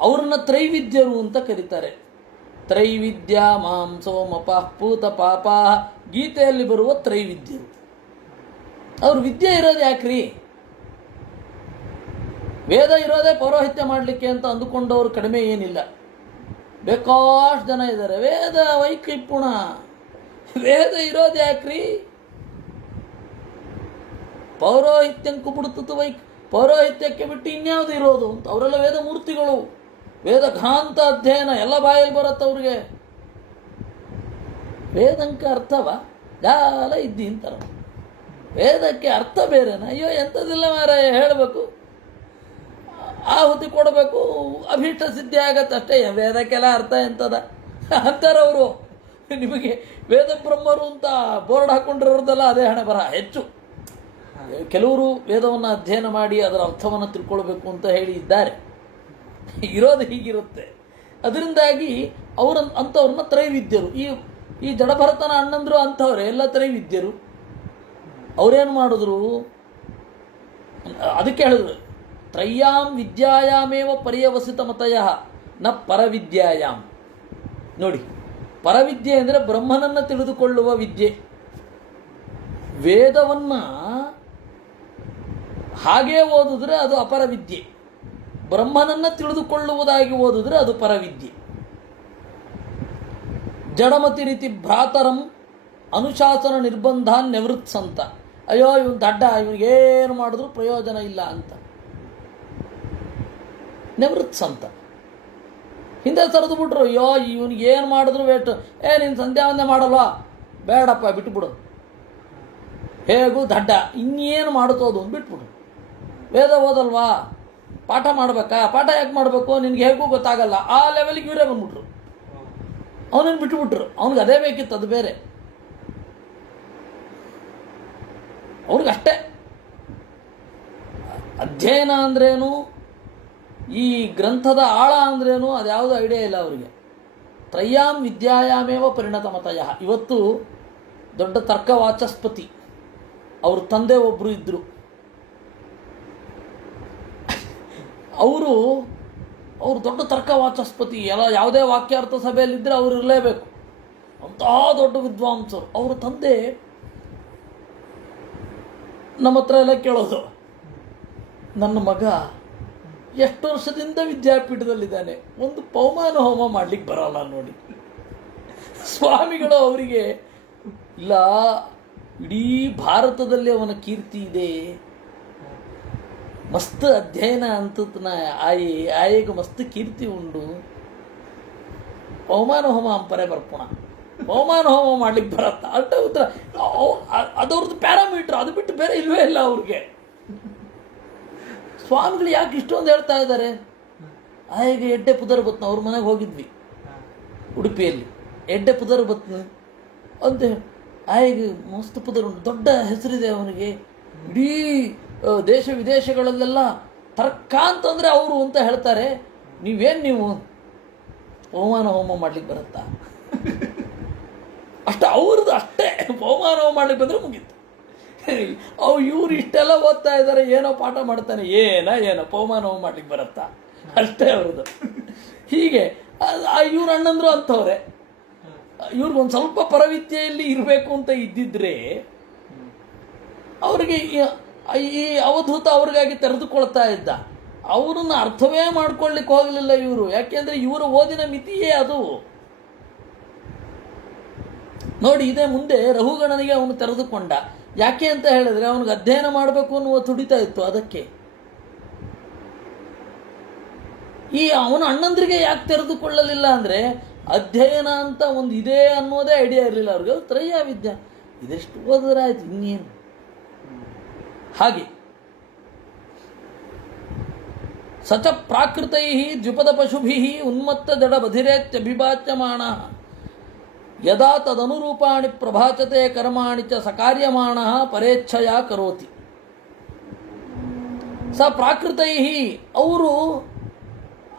ಅವ್ರನ್ನ ತ್ರೈವಿದ್ಯರು ಅಂತ ಕರೀತಾರೆ. ತ್ರೈವಿದ್ಯ ಮಾಂ ಸೋಮಪ ಪೂತ ಪಾಪ, ಗೀತೆಯಲ್ಲಿ ಬರುವ ತ್ರೈವಿದ್ಯರು. ಅವ್ರ ವಿದ್ಯೆ ಇರೋದು ಯಾಕ್ರಿ? ವೇದ ಇರೋದೇ ಪೌರೋಹಿತ್ಯ ಮಾಡಲಿಕ್ಕೆ ಅಂತ ಅಂದುಕೊಂಡವರು ಕಡಿಮೆ ಏನಿಲ್ಲ, ಬೇಕಾಷ್ಟು ಜನ ಇದ್ದಾರೆ. ವೇದ ವೈಕೃಪುಣ, ವೇದ ಇರೋದು ಯಾಕ್ರಿ? ಪೌರೋಹಿತ್ಯಂಕು ಬಿಡುತ್ತ ಪೌರೋಹಿತ್ಯಕ್ಕೆ ಬಿಟ್ಟು ಇನ್ಯಾವುದು ಇರೋದು ಅಂತ. ಅವರೆಲ್ಲ ವೇದ ಮೂರ್ತಿಗಳು, ವೇದ ಘಾಂತ ಅಧ್ಯಯನ ಎಲ್ಲ ಬಾಯಲ್ಲಿ ಬರುತ್ತೆ ಅವ್ರಿಗೆ. ವೇದಂಕ ಅರ್ಥವ ಜಾಲ ಇದ್ದಿ ಅಂತಾರ, ವೇದಕ್ಕೆ ಅರ್ಥ ಬೇರೆನ? ಅಯ್ಯೋ ಎಂಥದಿಲ್ಲ ಮಾರಾಯ, ಹೇಳಬೇಕು, ಆಹುತಿ ಕೊಡಬೇಕು, ಅಭೀಷ್ಟ ಸಿದ್ಧಿ ಆಗತ್ತಷ್ಟೇ. ವೇದಕ್ಕೆಲ್ಲ ಅರ್ಥ ಎಂತದ ಅಂತಾರವರು. ನಿಮಗೆ ವೇದ ಬ್ರಹ್ಮರು ಅಂತ ಬೋರ್ಡ್ ಹಾಕೊಂಡಿರೋದಲ್ಲ, ಅದೇ ಹಣೆ ಬರ ಹೆಚ್ಚು. ಕೆಲವರು ವೇದವನ್ನು ಅಧ್ಯಯನ ಮಾಡಿ ಅದರ ಅರ್ಥವನ್ನು ತಿಳ್ಕೊಳ್ಬೇಕು ಅಂತ ಹೇಳಿ ಇದ್ದಾರೆ. ಇರೋದು ಹೀಗಿರುತ್ತೆ. ಅದರಿಂದಾಗಿ ಅಂಥವ್ರನ್ನ ತ್ರೈವಿದ್ಯರು. ಈ ಜಡಭರತನ ಅಣ್ಣಂದರು ಅಂಥವ್ರೆ, ಎಲ್ಲ ತ್ರೈವಿದ್ಯರು. ಅವರೇನು ಮಾಡಿದ್ರು? ಅದಕ್ಕೆ ಹೇಳಿದ್ರು, ತ್ರಯ್ಯಾಂ ವಿದ್ಯಾಯಾಮೇವ ಪರ್ಯವಸಿತ ಮತಯಃ ನ ಪರವಿದ್ಯಾಯಾಮ್. ನೋಡಿ, ಪರವಿದ್ಯೆ ಅಂದರೆ ಬ್ರಹ್ಮನನ್ನು ತಿಳಿದುಕೊಳ್ಳುವ ವಿದ್ಯೆ. ವೇದವನ್ನು ಹಾಗೇ ಓದಿದ್ರೆ ಅದು ಅಪರವಿದ್ಯೆ, ಬ್ರಹ್ಮನನ್ನು ತಿಳಿದುಕೊಳ್ಳುವುದಾಗಿ ಓದಿದ್ರೆ ಅದು ಪರವಿದ್ಯೆ. ಜಡಮತಿ ರೀತಿ ಭ್ರಾತರಂ ಅನುಶಾಸನ ನಿರ್ಬಂಧಾನ್ ನಿವೃತ್ಸಂತ. ಅಯ್ಯೋ ಇವನು ದಡ್ಡ, ಇವನಿಗೇನು ಮಾಡಿದ್ರು ಪ್ರಯೋಜನ ಇಲ್ಲ ಅಂತ ನಿವೃತ್ಸಂತ. ಹಿಂದೆ ಸರಿದು ಬಿಟ್ರು, ಅಯ್ಯೋ ಇವನಿಗೇನು ಮಾಡಿದ್ರು ವೇಟ್, ನೀನು ಸಂಧ್ಯಾ ವಂದನೆ ಮಾಡಲ್ವಾ, ಬೇಡಪ್ಪ ಬಿಟ್ಬಿಡು, ಹೇಗೂ ದಡ್ಡ, ಇನ್ನೇನು ಮಾಡುತ್ತೋದು ಅಂತ ಬಿಟ್ಬಿಡು. ವೇದ ಓದಲ್ವಾ, ಪಾಠ ಮಾಡಬೇಕಾ, ಪಾಠ ಯಾಕೆ ಮಾಡಬೇಕು, ನಿನಗೆ ಹೇಗೂ ಗೊತ್ತಾಗಲ್ಲ, ಆ ಲೆವೆಲ್ಗೆ ಇವರೇ ಬಂದ್ಬಿಟ್ರು. ಅವನನ್ನು ಬಿಟ್ಟುಬಿಟ್ರು. ಅವ್ನಿಗೆ ಅದೇ ಬೇಕಿತ್ತು, ಅದು ಬೇರೆ. ಅವ್ರಿಗಷ್ಟೇ ಅಧ್ಯಯನ ಅಂದ್ರೇನು, ಈ ಗ್ರಂಥದ ಆಳ ಅಂದ್ರೇನು, ಅದ್ಯಾವುದು ಐಡಿಯಾ ಇಲ್ಲ ಅವರಿಗೆ. ತ್ರಯ್ಯಾಂ ವಿದ್ಯಾಯಾಮೇವ ಪರಿಣತ ಮತಯ. ಇವತ್ತು ದೊಡ್ಡ ತರ್ಕವಾಚಸ್ಪತಿ, ಅವ್ರ ತಂದೆ ಒಬ್ಬರು ಇದ್ದರು. ಅವರು ದೊಡ್ಡ ತರ್ಕವಾಚಸ್ಪತಿ. ಯಾವುದೇ ವಾಕ್ಯಾರ್ಥ ಸಭೆಯಲ್ಲಿದ್ದರೆ ಅವರು ಇರಲೇಬೇಕು. ಅಂತಹ ದೊಡ್ಡ ವಿದ್ವಾಂಸರು. ಅವರ ತಂದೆ ನಮ್ಮ ಹತ್ರ ಎಲ್ಲ ಕೇಳೋದು, ನನ್ನ ಮಗ ಎಷ್ಟು ವರ್ಷದಿಂದ ವಿದ್ಯಾಪೀಠದಲ್ಲಿದ್ದಾನೆ, ಒಂದು ಪವಮಾನ ಹೋಮ ಮಾಡ್ಲಿಕ್ಕೆ ಬರಲ್ಲ ನೋಡಿ. ಸ್ವಾಮಿಗಳು ಅವರಿಗೆ, ಇಲ್ಲ, ಇಡೀ ಭಾರತದಲ್ಲಿ ಅವನ ಕೀರ್ತಿ ಇದೆ, ಮಸ್ತ್ ಅಧ್ಯಯನ ಅಂತನ ಆಯೆಗೆ ಮಸ್ತ್ ಕೀರ್ತಿ ಉಂಡು, ಪವಮಾನ ಹೋಮ ಅಂಪರೆ ಬರ್ಪುಣ, ಪವಮಾನ ಹೋಮ ಮಾಡ್ಲಿಕ್ಕೆ ಬರತ್ತ ಅಷ್ಟ ಉತ್ತರ. ಅದವ್ರದ್ದು ಪ್ಯಾರಾಮೀಟರ್, ಅದು ಬಿಟ್ಟು ಬೇರೆ ಇಲ್ವೇ ಇಲ್ಲ ಅವ್ರಿಗೆ. ಸ್ವಾಮಿಗಳು ಯಾಕೆ ಇಷ್ಟೊಂದು ಹೇಳ್ತಾ ಇದ್ದಾರೆ? ಆಯೆಗೆ ಎಡ್ಡೆ ಪುದರ್ ಬತ್ನ, ಅವ್ರ ಮನೆಗೆ ಹೋಗಿದ್ವಿ ಉಡುಪಿಯಲ್ಲಿ, ಎಡ್ಡೆ ಪುದರ್ ಬತ್ನ ಅಂತ. ಆಯೆಗೆ ಮಸ್ತ್ ಪುದರ್ ಉಂಟು, ದೊಡ್ಡ ಹೆಸರಿದೆ ಅವನಿಗೆ, ಇಡೀ ದೇಶ ವಿದೇಶಗಳಲ್ಲೆಲ್ಲ ತರ್ಕ ಅಂತಂದರೆ ಅವರು ಅಂತ ಹೇಳ್ತಾರೆ. ನೀವು ಪವಮಾನ ಹೋಮ ಮಾಡ್ಲಿಕ್ಕೆ ಬರುತ್ತಾ? ಅವ್ರದ್ದು ಅಷ್ಟೇ, ಪವಮಾನ ಹೋಮ ಮಾಡ್ಲಿಕ್ಕೆ ಬಂದರೆ ಮುಗೀತು. ಇವ್ರು ಇಷ್ಟೆಲ್ಲ ಓದ್ತಾ ಇದ್ದಾರೆ, ಏನೋ ಪಾಠ ಮಾಡ್ತಾನೆ, ಏನೋ ಪವಮಾನ ಹೋಮ ಮಾಡ್ಲಿಕ್ಕೆ ಬರುತ್ತಾ? ಅಷ್ಟೇ ಅವ್ರದ್ದು. ಹೀಗೆ ಇವ್ರ ಅಣ್ಣಂದ್ರು ಅಂಥವ್ರೆ. ಇವ್ರಿಗೊಂದು ಸ್ವಲ್ಪ ಪರವಿದ್ಯೆಯಲ್ಲಿ ಇರಬೇಕು ಅಂತ ಇದ್ದಿದ್ರೆ ಅವ್ರಿಗೆ ಈ ಅವಧೂತ ಅವ್ರಿಗಾಗಿ ತೆರೆದುಕೊಳ್ತಾ ಇದ್ದ. ಅವರನ್ನು ಅರ್ಥವೇ ಮಾಡ್ಕೊಳ್ಳಿಕ್ಕೆ ಹೋಗಲಿಲ್ಲ ಇವರು. ಯಾಕೆಂದರೆ ಇವರ ಓದಿನ ಮಿತಿಯೇ ಅದು. ನೋಡಿ, ಇದೇ ಮುಂದೆ ರಹುಗಣನಿಗೆ ಅವನು ತೆರೆದುಕೊಂಡ. ಯಾಕೆ ಅಂತ ಹೇಳಿದ್ರೆ ಅವನಿಗೆ ಅಧ್ಯಯನ ಮಾಡಬೇಕು ಅನ್ನುವ ತುಡಿತಾ ಇತ್ತು. ಅದಕ್ಕೆ ಅವನ ಅಣ್ಣಂದ್ರಿಗೆ ಯಾಕೆ ತೆರೆದುಕೊಳ್ಳಲಿಲ್ಲ ಅಂದರೆ ಅಧ್ಯಯನ ಅಂತ ಒಂದು ಇದೆ ಅನ್ನೋದೇ ಐಡಿಯಾ ಇರಲಿಲ್ಲ ಅವ್ರಿಗೆ. ಅದು ತ್ರಯ್ಯ ವಿದ್ಯೆ, ಇದೆಷ್ಟು ಓದಿದ್ರೆ ಆಯ್ತು, ಇನ್ನೇನು. ಹಾಗೆ ಸಚ ಪ್ರಾಕೃತೈ ದ್ವಿಪದ ಪಶುಭಿ ಉನ್ಮತ್ತ ಜಡ ಬಧಿರೇತ್ಯಭಿಭಾಚ್ಯಮಾಣ ಯದಾ ತದನುರೂಪಾಣಿ ಪ್ರಭಾಚತೆ ಕರ್ಮಾಣಿ ಚ ಸಕಾರ್ಯಮಾಣ ಪರೇಚ್ಛಯ ಕರೋತಿ. ಸ ಪ್ರಾಕೃತೈ, ಅವರು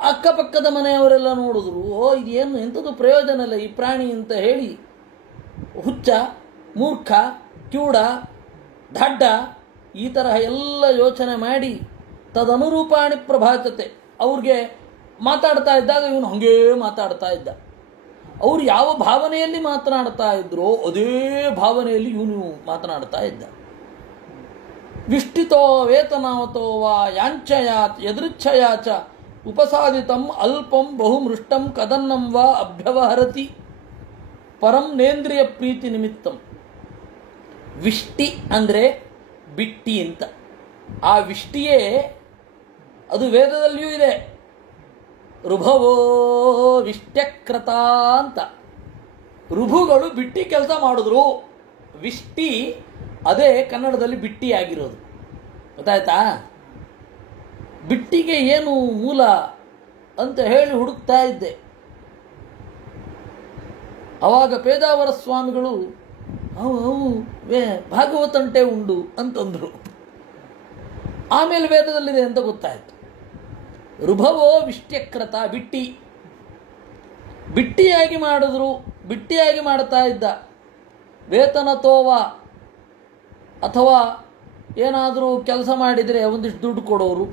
ಅಕ್ಕಪಕ್ಕದ ಮನೆಯವರೆಲ್ಲ ನೋಡಿದ್ರು, ಇದೇನು ಎಂಥದ್ದು ಪ್ರಯೋಜನ ಇಲ್ಲ ಈ ಪ್ರಾಣಿ ಅಂತ ಹೇಳಿ ಹುಚ್ಚ, ಮೂರ್ಖ, ಕಿವುಡ, ದಡ್ಡ ಈ ತರಹ ಎಲ್ಲ ಯೋಚನೆ ಮಾಡಿ ತದನುರೂಪಾಣಿ ಪ್ರಭಾಚತೆ, ಅವ್ರಿಗೆ ಮಾತಾಡ್ತಾ ಇದ್ದಾಗ ಇವನು ಹಾಗೇ ಮಾತಾಡ್ತಾ ಇದ್ದ. ಅವರು ಯಾವ ಭಾವನೆಯಲ್ಲಿ ಮಾತನಾಡ್ತಾ ಇದ್ರೋ ಅದೇ ಭಾವನೆಯಲ್ಲಿ ಇವನು ಮಾತನಾಡ್ತಾ ಇದ್ದ. ವಿಷ್ಟಿತೋ ವೇತನಾವತೋ ವಾ ಯಾಂಚಯಾತ್ ಯದೃಚ್ಛಯಾಚ ಉಪಸಾದಿತಂ ಅಲ್ಪಂ ಬಹುಮೃಷ್ಟಂ ಕದನ್ನಂ ವಾ ಅಭ್ಯವಹರತಿ ಪರಂ ನೇಂದ್ರಿಯ ಪ್ರೀತಿ ನಿಮಿತ್ತಂ. ವಿಷ್ಟಿ ಅಂದರೆ ಬಿಟ್ಟಿ ಅಂತ. ಆ ವಿಷ್ಟಿಯೇ ಅದು ವೇದದಲ್ಲಿಯೂ ಇದೆ. ಋಭವೋ ವಿಷ್ಟ್ಯಕ್ರತ ಅಂತ. ಋಭುಗಳು ಬಿಟ್ಟಿ ಕೆಲಸ ಮಾಡಿದ್ರು. ವಿಷ್ಟಿ ಅದೇ ಕನ್ನಡದಲ್ಲಿ ಬಿಟ್ಟಿಯಾಗಿರೋದು. ಗೊತ್ತಾಯ್ತಾ? ಬಿಟ್ಟಿಗೆ ಏನು ಮೂಲ ಅಂತ ಹೇಳಿ ಹುಡುಕ್ತಾ ಇದ್ದೆ. ಆವಾಗ ಪೇದಾವರ ಸ್ವಾಮಿಗಳು ಅವು ಭಾಗವತಂಟೆ ಉಂಡು ಅಂತಂದರು. ಆಮೇಲೆ ವೇದದಲ್ಲಿದೆ ಅಂತ ಗೊತ್ತಾಯಿತು. ಋಭವೋ ವಿಷ್ಟ್ಯಕ್ರತ, ಬಿಟ್ಟಿಯಾಗಿ ಮಾಡಿದ್ರು, ಬಿಟ್ಟಿಯಾಗಿ ಮಾಡ್ತಾ ಇದ್ದ. ವೇತನತೋವ, ಅಥವಾ ಏನಾದರೂ ಕೆಲಸ ಮಾಡಿದರೆ ಒಂದಿಷ್ಟು ದುಡ್ಡು ಕೊಡೋರು.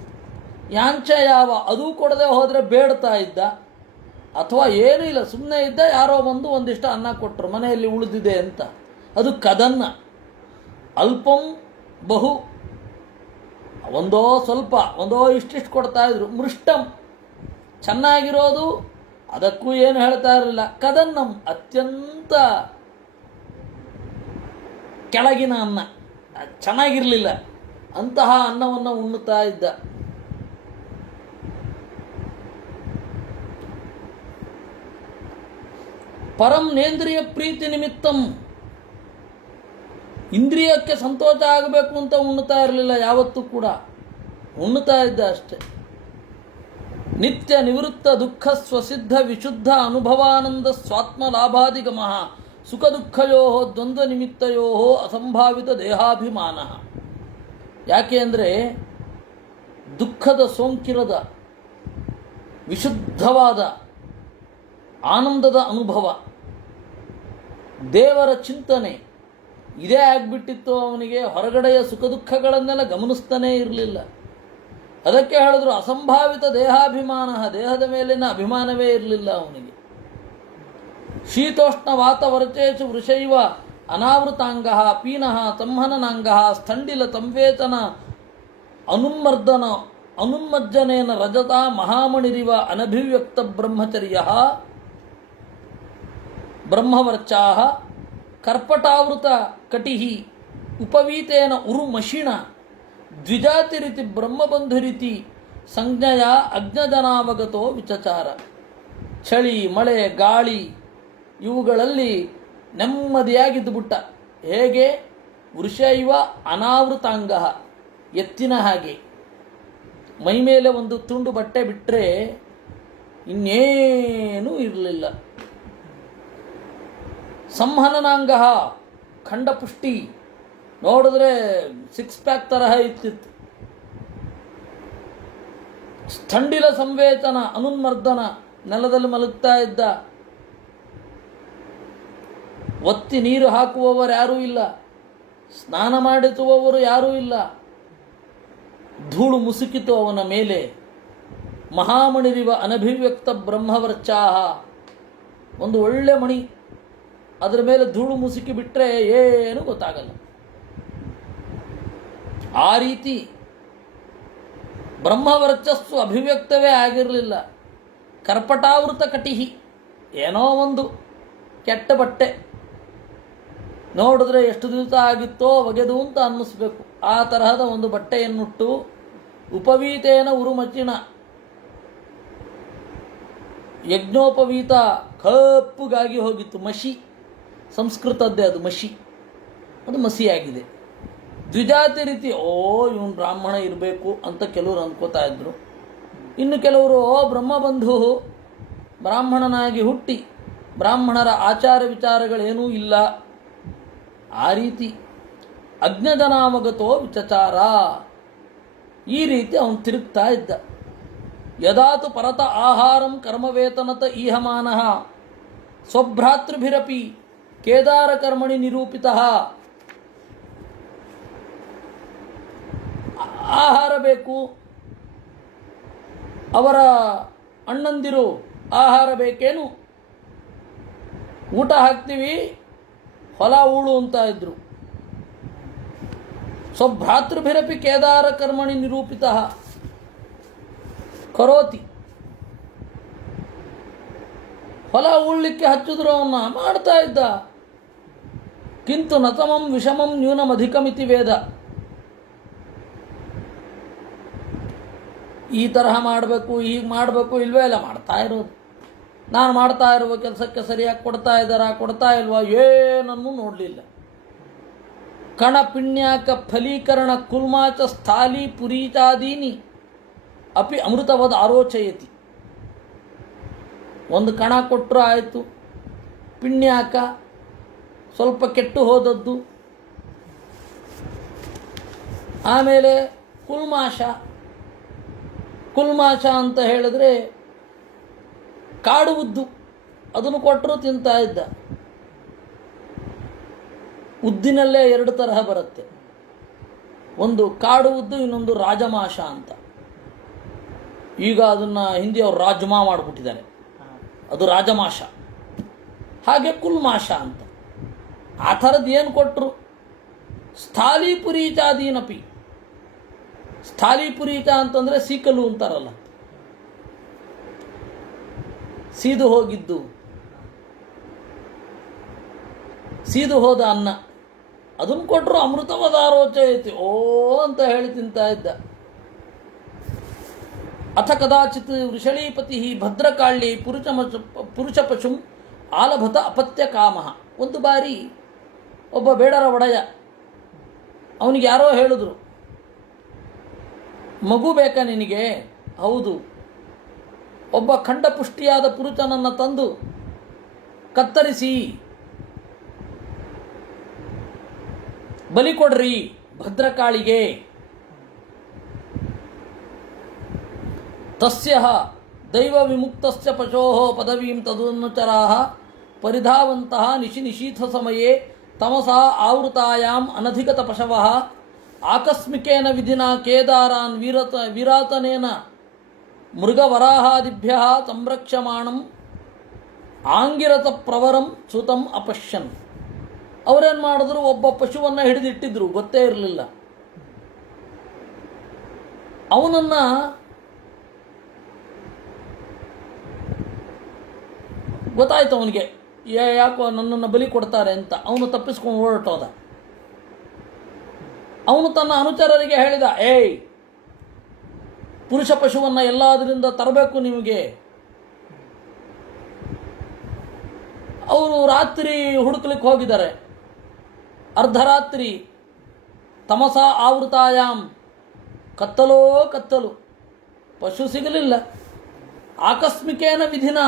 ಯಾಂಚ ಯಾವ, ಅದೂ ಕೊಡದೆ ಹೋದರೆ ಬೇಡ್ತಾ ಇದ್ದ. ಅಥವಾ ಏನೂ ಇಲ್ಲ, ಸುಮ್ಮನೆ ಇದ್ದ, ಯಾರೋ ಬಂದು ಒಂದಿಷ್ಟು ಅನ್ನ ಕೊಟ್ಟರು, ಮನೆಯಲ್ಲಿ ಉಳಿದಿದೆ ಅಂತ. ಅದು ಕದನ್ನ. ಅಲ್ಪಂ ಬಹು, ಒಂದೋ ಸ್ವಲ್ಪ, ಒಂದೋ ಇಷ್ಟಿಷ್ಟು ಕೊಡ್ತಾ ಇದ್ರು. ಮೃಷ್ಟಂ, ಚೆನ್ನಾಗಿರೋದು, ಅದಕ್ಕೂ ಏನು ಹೇಳ್ತಾ ಇರಲಿಲ್ಲ. ಕದನ್ನಂ, ಅತ್ಯಂತ ಕೆಳಗಿನ ಅನ್ನ, ಚೆನ್ನಾಗಿರಲಿಲ್ಲ, ಅಂತಹ ಅನ್ನವನ್ನು ಉಣ್ಣುತ್ತಾ ಇದ್ದ. ಪರಂ ನೇಂದ್ರಿಯ ಪ್ರೀತಿ ನಿಮಿತ್ತಂ, ಇಂದ್ರಿಯಕ್ಕೆ ಸಂತೋಷ ಆಗಬೇಕು ಅಂತ ಉಣ್ಣುತ್ತಾ ಇರಲಿಲ್ಲ ಯಾವತ್ತೂ ಕೂಡ, ಉಣ್ಣುತ್ತಾ ಇದ್ದ ಅಷ್ಟೆ. ನಿತ್ಯ ನಿವೃತ್ತ ದುಃಖ ಸ್ವಸಿದ್ಧ ವಿಶುದ್ಧ ಅನುಭವಾನಂದ ಸ್ವಾತ್ಮ ಲಾಭಾದಿಗಮಃ ಸುಖ ದುಃಖಯೋ ದ್ವಂದ್ವ ನಿಮಿತ್ತಯೋ ಅಸಂಭಾವಿತ ದೇಹಾಭಿಮಾನ. ಯಾಕೆ ಅಂದರೆ ದುಃಖದ ಸೋಂಕಿರದ ವಿಶುದ್ಧವಾದ ಆನಂದದ ಅನುಭವ, ದೇವರ ಚಿಂತನೆ ಇದೇ ಆಗಿಬಿಟ್ಟಿತ್ತು ಅವನಿಗೆ. ಹೊರಗಡೆಯ ಸುಖ ದುಃಖಗಳನ್ನೆಲ್ಲ ಗಮನಿಸ್ತಾನೇ ಇರಲಿಲ್ಲ. ಅದಕ್ಕೆ ಹೇಳಿದ್ರು ಅಸಂಭಾವಿತ ದೇಹಾಭಿಮಾನ, ದೇಹದ ಮೇಲಿನ ಅಭಿಮಾನವೇ ಇರಲಿಲ್ಲ ಅವನಿಗೆ. ಶೀತೋಷ್ಣ ವಾತವರ್ಚೇಷು ವೃಷೈವ ಅನಾವೃತಾಂಗ ಪೀನಃ ಸಂಹನನಾಂಗ ಸ್ಥಂಡಿಲ ಸಂವೇಚನ ಅನುನ್ಮರ್ದನ ಅನುನ್ಮಜ್ಜನೇನ ರಜತ ಮಹಾಮಣಿರಿವ ಅನಭಿವ್ಯಕ್ತ ಬ್ರಹ್ಮಚರ್ಯ ಬ್ರಹ್ಮವರ್ಚಾ ಕರ್ಪಟಾವೃತ ಕಟಿ ಉಪವೀತೇನ ಉರುಮಷಿಣ ದ್ವಿಜಾತಿರಿತಿ ಬ್ರಹ್ಮಬಂಧುರಿತಿ ಸಂಜ್ಞೆಯ ಅಜ್ಞಜನಾವಗತೋ ವಿಚಚಾರ. ಚಳಿ ಮಳೆ ಗಾಳಿ ಇವುಗಳಲ್ಲಿ ನೆಮ್ಮದಿಯಾಗಿದ್ದುಬಿಟ್ಟ. ಹೇಗೆ? ವೃಷೈವ ಅನಾವೃತಾಂಗ, ಎತ್ತಿನ ಹಾಗೆ. ಮೈಮೇಲೆ ಒಂದು ತುಂಡು ಬಟ್ಟೆ ಬಿಟ್ಟರೆ ಇನ್ನೇನೂ ಇರಲಿಲ್ಲ. ಸಂಹನನಾಂಗ, ಖಂಡಪುಷ್ಟಿ, ನೋಡಿದ್ರೆ 6 ಪ್ಯಾಕ್ ತರಹ ಇತ್ತಿತ್ತು. ಸ್ಥಂಡಿಲ ಸಂವೇಚನ ಅನುನ್ಮರ್ದನ, ನೆಲದಲ್ಲಿ ಮಲಗ್ತಾ ಇದ್ದ. ಒತ್ತಿ ನೀರು ಹಾಕುವವರು ಯಾರೂ ಇಲ್ಲ, ಸ್ನಾನ ಮಾಡಿಸುವವರು ಯಾರೂ ಇಲ್ಲ. ಧೂಳು ಮುಸುಕಿತು ಅವನ ಮೇಲೆ. ಮಹಾಮಣಿರಿವ ಅನಭಿವ್ಯಕ್ತ ಬ್ರಹ್ಮವರ್ಚಾಹ, ಒಂದು ಒಳ್ಳೆ ಮಣಿ, ಅದರ ಮೇಲೆ ಧೂಳು ಮುಸುಕಿ ಬಿಟ್ಟರೆ ಏನು ಗೊತ್ತಾಗಲ್ಲ. ಆ ರೀತಿ ಬ್ರಹ್ಮವರ್ಚಸ್ಸು ಅಭಿವ್ಯಕ್ತವೇ ಆಗಿರಲಿಲ್ಲ. ಕರ್ಪಟಾವೃತ ಕಟಿಹಿ, ಏನೋ ಒಂದು ಕೆಟ್ಟ ಬಟ್ಟೆ, ನೋಡಿದ್ರೆ ಎಷ್ಟು ದಿವಸ ಆಗಿತ್ತೋ ಒಗೆದು ಅಂತ ಅನ್ನಿಸ್ಬೇಕು. ಆ ತರಹದ ಒಂದು ಬಟ್ಟೆಯನ್ನುಟ್ಟು ಉಪವೀತೇನ ಉರುಮಚಿಣ, ಯಜ್ಞೋಪವೀತ ಕಪ್ಪುಗಾಗಿ ಹೋಗಿತ್ತು. ಮಸಿ, ಸಂಸ್ಕೃತದ್ದೇ ಅದು ಮಸಿ, ಅದು ಮಸಿಯಾಗಿದೆ. ದ್ವಿಜಾತಿ ರೀತಿ, ಇವನು ಬ್ರಾಹ್ಮಣ ಇರಬೇಕು ಅಂತ ಕೆಲವರು ಅಂದ್ಕೋತಾ ಇದ್ರು. ಇನ್ನು ಕೆಲವರು ಬ್ರಹ್ಮಬಂಧು, ಬ್ರಾಹ್ಮಣನಾಗಿ ಹುಟ್ಟಿ ಬ್ರಾಹ್ಮಣರ ಆಚಾರ ವಿಚಾರಗಳೇನೂ ಇಲ್ಲ. ಆ ರೀತಿ ಅಜ್ಞಜನಾಮಗತೋ ವಿಚಚಾರ, ಈ ರೀತಿ ಅವನು ತಿರುಗ್ತಾ ಇದ್ದ. ಯದಾತು ಪರತ ಆಹಾರಂ ಕರ್ಮವೇತನತ ಈಹಮಾನಃ ಸ್ವಭ್ರಾತೃಭಿರಪಿ ಕೇದಾರ ಕರ್ಮಣಿ ನಿರೂಪಿತಃ. ಆಹಾರ ಬೇಕು, ಅವರ ಅಣ್ಣಂದಿರು ಆಹಾರ ಬೇಕೇನು, ಊಟ ಹಾಕ್ತೀವಿ, ಹೊಲ ಉಳು ಅಂತ ಇದ್ರು. ಸ್ವಭ್ರಾತೃಭಿರಪಿ ಕೇದಾರ ಕರ್ಮಣಿ ನಿರೂಪಿತಃ ಕರೋತಿ. ಹೊಲ ಉಳ್ಳಿಕ್ಕೆ ಹಚ್ಚಿದ್ರು, ಅವನ್ನ ಮಾಡ್ತಾ ಇದ್ದ. ಕಿಂತು ನತಮಂ ವಿಷಮಂ ನ್ಯೂನಮಧಿಕಮಿತಿ ವೇದ. ಈ ತರಹ ಮಾಡಬೇಕು, ಹೀಗೆ ಮಾಡಬೇಕು, ಇಲ್ವೇ ಇಲ್ಲ, ಮಾಡ್ತಾ ಇರೋದು. ನಾನು ಮಾಡ್ತಾ ಇರುವ ಕೆಲಸಕ್ಕೆ ಸರಿಯಾಗಿ ಕೊಡ್ತಾ ಇದ್ದಾರಾ, ಕೊಡ್ತಾ ಇಲ್ವಾ, ಏನನ್ನೂ ನೋಡಲಿಲ್ಲ. ಕಣ ಪಿಣ್ಯಾಕ ಫಲೀಕರಣ ಕುಲ್ಮಾಚ ಸ್ಥಾಲಿ ಪುರೀಚಾದೀನಿ ಅಪಿ ಅಮೃತವದ ಆರೋಚಯತಿ. ಒಂದು ಕಣ ಕೊಟ್ಟರು ಆಯಿತು, ಪಿಣ್ಯಾಕ ಸ್ವಲ್ಪ ಕೆಟ್ಟು ಹೋದದ್ದು, ಆಮೇಲೆ ಕುಲ್ಮಾಶ. ಕುಲ್ಮಾಶ ಅಂತ ಹೇಳಿದ್ರೆ ಕಾಡು ಉದ್ದು, ಅದನ್ನು ಕೊಟ್ಟರು ತಿಂತಾ ಇದ್ದ. ಉದ್ದಿನಲ್ಲೇ 2 ತರಹ ಬರುತ್ತೆ, ಒಂದು ಕಾಡು ಉದ್ದು, ಇನ್ನೊಂದು ರಾಜಮಾಷ ಅಂತ. ಈಗ ಅದನ್ನು ಹಿಂದಿಯವರು ರಾಜ್ಮಾ ಮಾಡಿಬಿಟ್ಟಿದ್ದಾರೆ, ಅದು ರಾಜಮಾಷ. ಹಾಗೆ ಕುಲ್ಮಾಷ ಅಂತ. ಆ ಥರದ್ದು ಏನು ಕೊಟ್ಟರು? ಸ್ಥಾಲಿಪುರೀಚಾದೀನಪಿ. ಸ್ಥಾಲಿಪುರೀಚ ಅಂತಂದರೆ ಸೀಕಲು ಅಂತಾರಲ್ಲ, ಸೀದು ಹೋಗಿದ್ದು, ಸೀದು ಹೋದ ಅನ್ನ, ಅದನ್ನು ಕೊಟ್ಟರು ಅಮೃತವದಾರೋಚ ಐತಿ, ಅಂತ ಹೇಳಿ ತಿಂತಾ ಇದ್ದ. ಅಥ ಕದಾಚಿತ್ ವೃಷಳೀಪತಿ ಭದ್ರಕಾಳಿ ಪುರುಷ ಪಶುಂ ಆಲಭತ ಅಪತ್ಯ ಕಾಮ. ಒಂದು ಬಾರಿ ಒಬ್ಬ ಬೇಡರ ಒಡೆಯ, ಅವನಿಗೆ ಯಾರೋ ಹೇಳಿದ್ರು, ಮಗು ಬೇಕಾ ನಿನಗೆ? ಹೌದು. ಒಬ್ಬ ಖಂಡಪುಷ್ಟಿಯಾದ ಪುರುಷನನ್ನು ತಂದು ಕತ್ತರಿಸಿ ಬಲಿ ಕೊಡ್ರಿ ಭದ್ರಕಾಳಿಗೆ. ತಸ್ಯ ದೈವ ವಿಮುಕ್ತಸ್ಯ ಪಶೋಃ ಪದವೀಂ ತದನುಚರಾಃ ಪರಿಧಾವಂತಃ ನಿಶೀಥ ಸಮಯೇ ತಮಸಾ ಆವೃತಾಯಾಂ ಅನಧಿಗತ ಪಶವಃ ಆಕಸ್ಮಿಕೇನ ವಿಧಿನಾ ಕೇದಾರಾನ್ ವಿರಾತನೇನ ಮೃಗವರಾಹಾದಿಭ್ಯಃ ಸಂರಕ್ಷ್ಯಮಾಣಂ ಆಂಗಿರತ ಪ್ರವರಂ ಸುತಂ ಅಪಶ್ಯನ್. ಅವರೇನು ಮಾಡಿದ್ರು, ಒಬ್ಬ ಪಶುವನ್ನು ಹಿಡಿದಿಟ್ಟಿದ್ರು, ಗೊತ್ತೇ ಇರಲಿಲ್ಲ. ಅವನನ್ನು ಗೊತ್ತಾಯ್ತು ಅವನಿಗೆ, ಯಾಕೋ ನನ್ನನ್ನು ಬಲಿ ಕೊಡ್ತಾರೆ ಅಂತ. ಅವನು ತಪ್ಪಿಸ್ಕೊಂಡು ಹೊರಟೋದ. ಅವನು ತನ್ನ ಅನುಚರರಿಗೆ ಹೇಳಿದ, ಏಯ್, ಪುರುಷ ಪಶುವನ್ನು ಎಲ್ಲದರಿಂದ ತರಬೇಕು ನಿಮಗೆ. ಅವರು ರಾತ್ರಿ ಹುಡುಕ್ಲಿಕ್ಕೆ ಹೋಗಿದ್ದಾರೆ. ಅರ್ಧರಾತ್ರಿ ತಮಸ ಆವೃತಾಯಾಮ್, ಕತ್ತಲೋ ಕತ್ತಲು, ಪಶು ಸಿಗಲಿಲ್ಲ. ಆಕಸ್ಮಿಕೇನ ವಿಧಿನ,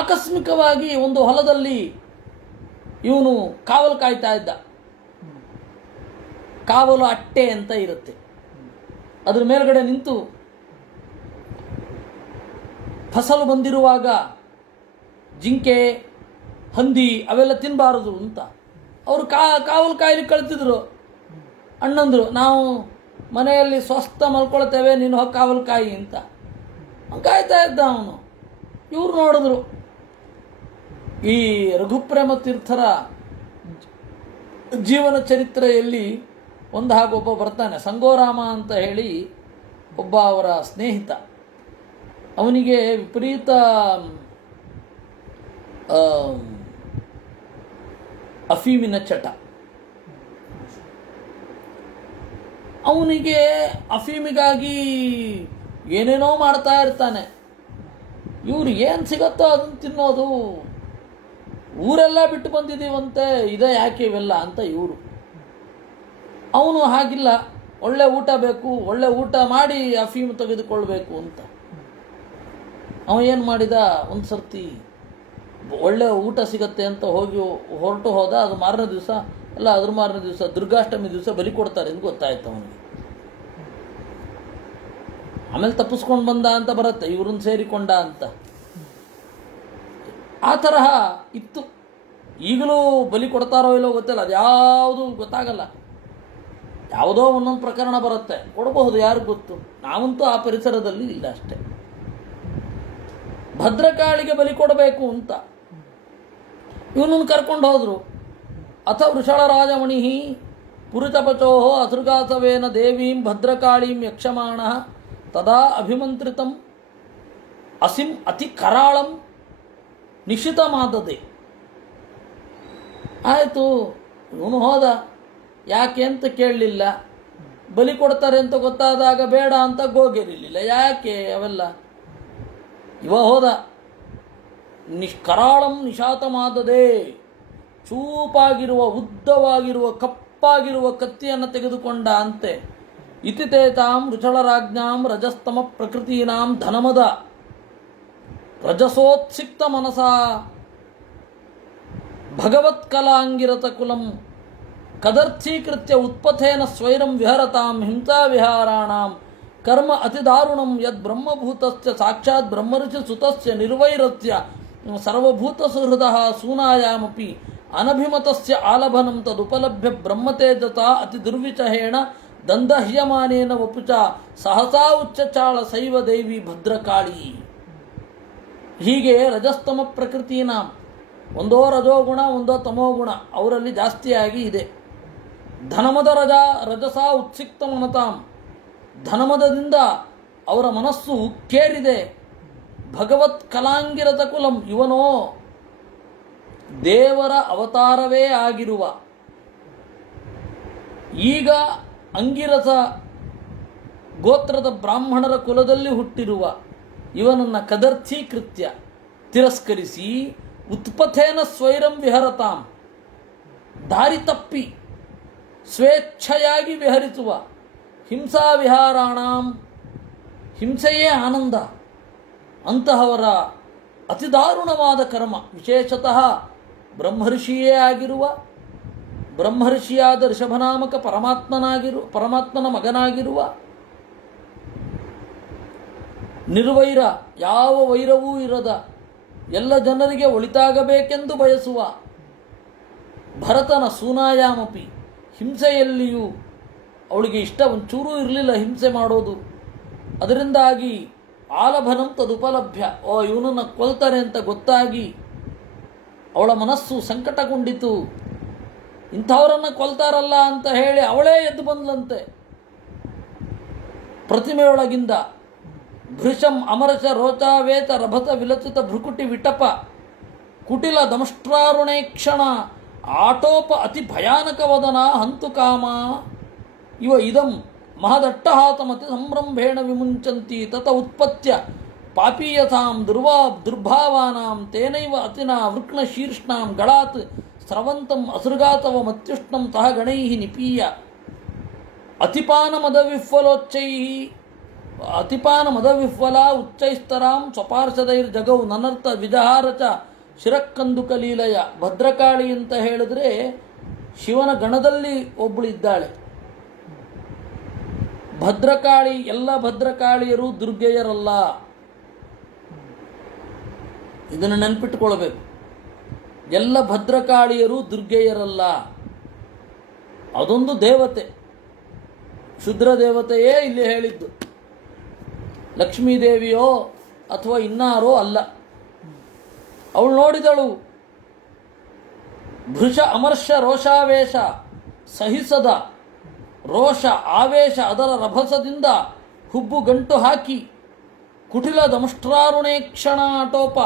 ಆಕಸ್ಮಿಕವಾಗಿ ಒಂದು ಹೊಲದಲ್ಲಿ ಇವನು ಕಾವಲು ಕಾಯ್ತಾ ಇದ್ದ. ಕಾವಲು ಅಟ್ಟೆ ಅಂತ ಇರುತ್ತೆ, ಅದ್ರ ಮೇಲ್ಗಡೆ ನಿಂತು ಫಸಲು ಬಂದಿರುವಾಗ ಜಿಂಕೆ, ಹಂದಿ ಅವೆಲ್ಲ ತಿನ್ನಬಾರದು ಅಂತ ಅವರು ಕಾವಲು ಕಾಯ್ಲಿಕ್ಕೆ ಕಳ್ತಿದ್ರು. ಅಣ್ಣಂದ್ರು, ನಾವು ಮನೆಯಲ್ಲಿ ಸ್ವಸ್ಥ ಮಲ್ಕೊಳ್ತೇವೆ, ನೀನು ಹೋಗಿ ಕಾವಲು ಕಾಯಿ ಅಂತ. ಕಾಯ್ತಾ ಇದ್ದ ಅವನು. ಇವ್ರು ನೋಡಿದ್ರು, ಈ ರಘುಪ್ರೇಮ ತೀರ್ಥರ ಜೀವನ ಚರಿತ್ರೆಯಲ್ಲಿ ಒಂದು ಹಾಗೊಬ್ಬ ಬರ್ತಾನೆ, ಸಂಗೋರಾಮ ಅಂತ ಹೇಳಿ ಒಬ್ಬ ಅವರ ಸ್ನೇಹಿತ. ಅವನಿಗೆ ವಿಪರೀತ ಅಫೀಮಿನ ಚಟ. ಅವನಿಗೆ ಅಫೀಮಿಗಾಗಿ ಏನೇನೋ ಮಾಡ್ತಾ ಇರ್ತಾನೆ. ಇವ್ರು ಏನು ಸಿಗತ್ತೋ ಅದನ್ನು ತಿನ್ನೋದು. ಊರೆಲ್ಲ ಬಿಟ್ಟು ಬಂದಿದ್ದೀವಂತೆ, ಇದೇ ಯಾಕೆ ಇವೆಲ್ಲ ಅಂತ ಇವರು. ಅವನು ಹಾಗಿಲ್ಲ, ಒಳ್ಳೆ ಊಟ ಬೇಕು, ಒಳ್ಳೆ ಊಟ ಮಾಡಿ ಅಫೀಮ್ ತೆಗೆದುಕೊಳ್ಬೇಕು ಅಂತ. ಅವ ಏನು ಮಾಡಿದ, ಒಂದು ಸರ್ತಿ ಒಳ್ಳೆ ಊಟ ಸಿಗತ್ತೆ ಅಂತ ಹೊರಟು ಹೋದ. ಅದು ಮಾರನೇ ದಿವಸ ಅಲ್ಲ, ಅದ್ರ ಮಾರನೇ ದಿವಸ ದುರ್ಗಾಷ್ಟಮಿ ದಿವಸ ಬಲಿ ಕೊಡ್ತಾರೆ ಅಂತ ಗೊತ್ತಾಯ್ತು ಅವನಿಗೆ. ಆಮೇಲೆ ತಪ್ಪಿಸ್ಕೊಂಡು ಬಂದ ಅಂತ ಬರುತ್ತೆ, ಇವ್ರನ್ನ ಸೇರಿಕೊಂಡ ಅಂತ. ಆ ತರಹ ಇತ್ತು. ಈಗಲೂ ಬಲಿ ಕೊಡ್ತಾರೋ ಇಲ್ಲೋ ಗೊತ್ತಿಲ್ಲ, ಅದು ಯಾವುದು ಗೊತ್ತಾಗಲ್ಲ. ಯಾವುದೋ ಒಂದೊಂದು ಪ್ರಕರಣ ಬರುತ್ತೆ, ಕೊಡಬಹುದು, ಯಾರಿಗೂ ಗೊತ್ತು. ನಾವಂತೂ ಆ ಪರಿಸರದಲ್ಲಿ ಇಲ್ಲ ಅಷ್ಟೆ. ಭದ್ರಕಾಳಿಗೆ ಬಲಿ ಕೊಡಬೇಕು ಅಂತ ಇವನನ್ನು ಕರ್ಕೊಂಡು ಹೋದರು. ಅಥ ವೃಷಳರಾಜಮಣಿ ಪುರುಷಪಚೋ ಅಸೃಗಾಸವೇನ ದೇವೀಂ ಭದ್ರಕಾಳೀಂ ಯಕ್ಷಮಾಣ ತದಾ ಅಭಿಮಂತ್ರಿತಂ ಅಸಿಂ ಅತಿ ಕರಾಳಂ ನಿಶಿತಮಾದದೆ. ಆಯಿತು, ಇವನು ಹೋದ. ಯಾಕೆ ಅಂತ ಕೇಳಲಿಲ್ಲ. ಬಲಿ ಕೊಡ್ತಾರೆ ಅಂತ ಗೊತ್ತಾದಾಗ ಬೇಡ ಅಂತ ಗೋಗೆರಿಲಿಲ್ಲ. ಯಾಕೆ ಅವೆಲ್ಲ? ಇವ ಹೋದ, ಕರಾಳಂ ನಿಶಾತಮಾದದೆ. ಚೂಪಾಗಿರುವ, ಉದ್ದವಾಗಿರುವ, ಕಪ್ಪಾಗಿರುವ ಕತ್ತಿಯನ್ನು ತೆಗೆದುಕೊಂಡ ಅಂತೆ. ಇತಿತೇತಾಂ ಋಷಳರಾಜ್ಞಾಂ ರಜಸ್ತಮ ಪ್ರಕೃತೀನಾಂ ಧನಮದ ರಜಸೋತ್ಸಿಕ್ತ ಮನಸ ಭಗವತ್ಕಲಾಂಗಿರತ ಕುಲಂ ಕದರ್ಥೀಕೃತ್ಯ ಉತ್ಪಥೇನ ಸ್ವೈರಂ ವಿಹರತಾಂ ಹಿಂಸಾ ವಿಹಾರಾಣಾಂ ಕರ್ಮ ಅತಿದಾರುಣಂ ಯದ್ ಬ್ರಹ್ಮಭೂತಸ್ಯ ಸಾಕ್ಷಾತ್ ಬ್ರಹ್ಮರ್ಷಿ ಸುತಸ್ಯ ನಿರ್ವೈರಸ್ಯ ಸರ್ವಭೂತ ಸುಹೃದಃ ಸೂನಾಯಾಮಪಿ ಅನಭಿಮತಸ್ಯ ಆಲಭನಂ ತದುಪಲಭ್ಯ ಬ್ರಹ್ಮತೇಜತಾ ಅತಿ ದುರ್ವಿಚಹೇಣ ದಂದಹ್ಯಮಾನೇನ ವಪುಚ ಸಹಸಾ ಉಚ್ಚಚಾಳ ಶೈವ ದೇವಿ ಭದ್ರಕಾಳಿ. ಹೀಗೆ ರಜಸ್ತಮ ಪ್ರಕೃತಿನ ಒಂದೋ ರಜೋಗುಣ ಒಂದೋ ತಮೋಗುಣ ಅವರಲ್ಲಿ ಜಾಸ್ತಿಯಾಗಿ ಇದೆ. ಧನಮದ ರಜಸ ಉತ್ಸಿಕ್ತ ಮನತಾಂ, ಧನಮದದಿಂದ ಅವರ ಮನಸ್ಸು ಉಕ್ಕೇರಿದೆ. ಭಗವತ್ ಕಲಾಂಗಿರತ ಕುಲಂ, ಇವನೋ ದೇವರ ಅವತಾರವೇ ಆಗಿರುವ, ಈಗ ಅಂಗಿರಸ ಗೋತ್ರದ ಬ್ರಾಹ್ಮಣರ ಕುಲದಲ್ಲಿ ಹುಟ್ಟಿರುವ ಇವನನ್ನು ಕದರ್ಥೀಕೃತ್ಯ ತಿರಸ್ಕರಿಸಿ ಉತ್ಪಥೇನ ಸ್ವೈರಂ ವಿಹರತಾಂ, ದಾರಿ ತಪ್ಪಿ ಸ್ವೇಚ್ಛೆಯಾಗಿ ವಿಹರಿಸುವ, ಹಿಂಸಾ ವಿಹಾರಾಣಾಂ, ಹಿಂಸೆಯೇ ಆನಂದ, ಅಂತಹವರ ಅತಿದಾರುಣವಾದ ಕರ್ಮ. ವಿಶೇಷತಃ ಬ್ರಹ್ಮರ್ಷಿಯೇ ಆಗಿರುವ, ಬ್ರಹ್ಮರ್ಷಿಯಾದ ಋಷಭನಾಮಕ ಪರಮಾತ್ಮನ ಮಗನಾಗಿರುವ, ನಿರ್ವೈರ, ಯಾವ ವೈರವೂ ಇರದ, ಎಲ್ಲ ಜನರಿಗೆ ಒಳಿತಾಗಬೇಕೆಂದು ಬಯಸುವ ಭರತನ ಸೂನಾಯಾಮಪಿ, ಹಿಂಸೆಯಲ್ಲಿಯೂ ಅವಳಿಗೆ ಇಷ್ಟ ಒಂಚೂರೂ ಇರಲಿಲ್ಲ ಹಿಂಸೆ ಮಾಡೋದು. ಅದರಿಂದಾಗಿ ಆಲಭನಂ ತದುಪಲಭ್ಯ. ಓ, ಇವನನ್ನು ಕೊಲ್ತಾರೆ ಅಂತ ಗೊತ್ತಾಗಿ ಅವಳ ಮನಸ್ಸು ಸಂಕಟಗೊಂಡಿತು. ಇಂಥವರನ್ನು ಕೊಲ್ತಾರಲ್ಲ ಅಂತ ಹೇಳಿ ಅವಳೇ ಎದ್ದು ಬಂದ್ಲಂತೆ ಪ್ರತಿಮೆಯೊಳಗಿಂದ. ಭೃಶಂ ಅಮರಶ ರೋಚಾವೇತ ರಭತ ವಿಲಚಿತ ಭ್ರುಕುಟಿ ವಿಟಪ ಕುಟಿಲ ದಂಷ್ಟ್ರಾರುಣೇಕ್ಷಣ ಆಟೋಪ ಅತಿ ಭಯಾನಕ ವದನ ಹಂತು ಕಾಮ ಇವ ಇದಂ ಮಹದಟ್ಟಹಾತಮತಿ ಸಂಭ್ರಂಭೇಣ ವಿಮುಂಚಂತಿ ತತ ಉತ್ಪತ್ಯ ಪಾಪೀಯತಾಂ ದುರ್ಭಾವಾನಾಂ ತೇನೈವ ಅತಿನಾ ವೃಕ್ಣ ಶೀರ್ಷ್ಣಾಂ ಗಳಾತ್ ಸ್ರವಂತಂ ಅಸೃಗಾತವ ಮತ್ಯುಷ್ಣಂ ಸಹ ಗಣೈಃ ನಿಪೀಯ ಅತಿಪಾನ ಮದವಿಹ್ವಲ ಉಚ್ಚೈಸ್ತರಾಂ ಸ್ವಪಾರ್ಷದೈರ್ಜಗೌ ನನರ್ಥ ವಿಜಹಾರ ಚ ಶಿರಕ್ಕಂದುಕಲೀಲಯ. ಭದ್ರಕಾಳಿ ಅಂತ ಹೇಳಿದ್ರೆ ಶಿವನ ಗಣದಲ್ಲಿ ಒಬ್ಬಳು ಇದ್ದಾಳೆ. ಭದ್ರಕಾಳಿ, ಎಲ್ಲ ಭದ್ರಕಾಳಿಯರು ದುರ್ಗೆಯರಲ್ಲ. ಇದನ್ನು ನೆನಪಿಟ್ಟುಕೊಳ್ಬೇಕು. ಎಲ್ಲ ಭದ್ರಕಾಳಿಯರು ದುರ್ಗೆಯರಲ್ಲ. ಅದೊಂದು ದೇವತೆ, ಶುದ್ರ ದೇವತೆಯೇ ಇಲ್ಲಿ ಹೇಳಿದ್ದು. ಲಕ್ಷ್ಮೀದೇವಿಯೋ ಅಥವಾ ಇನ್ನಾರೋ ಅಲ್ಲ. ಅವಳು ನೋಡಿದಳು ಭೃಶ ಅಮರ್ಷ ರೋಷಾವೇಶ, ಸಹಿಸದ ರೋಷ ಆವೇಶ ಅದರ ರಭಸದಿಂದ ಹುಬ್ಬು ಗಂಟು ಹಾಕಿ, ಕುಟಿಲ ದಂಷ್ಟ್ರಾರುಣೇಕ್ಷಣ ಆಟೋಪ,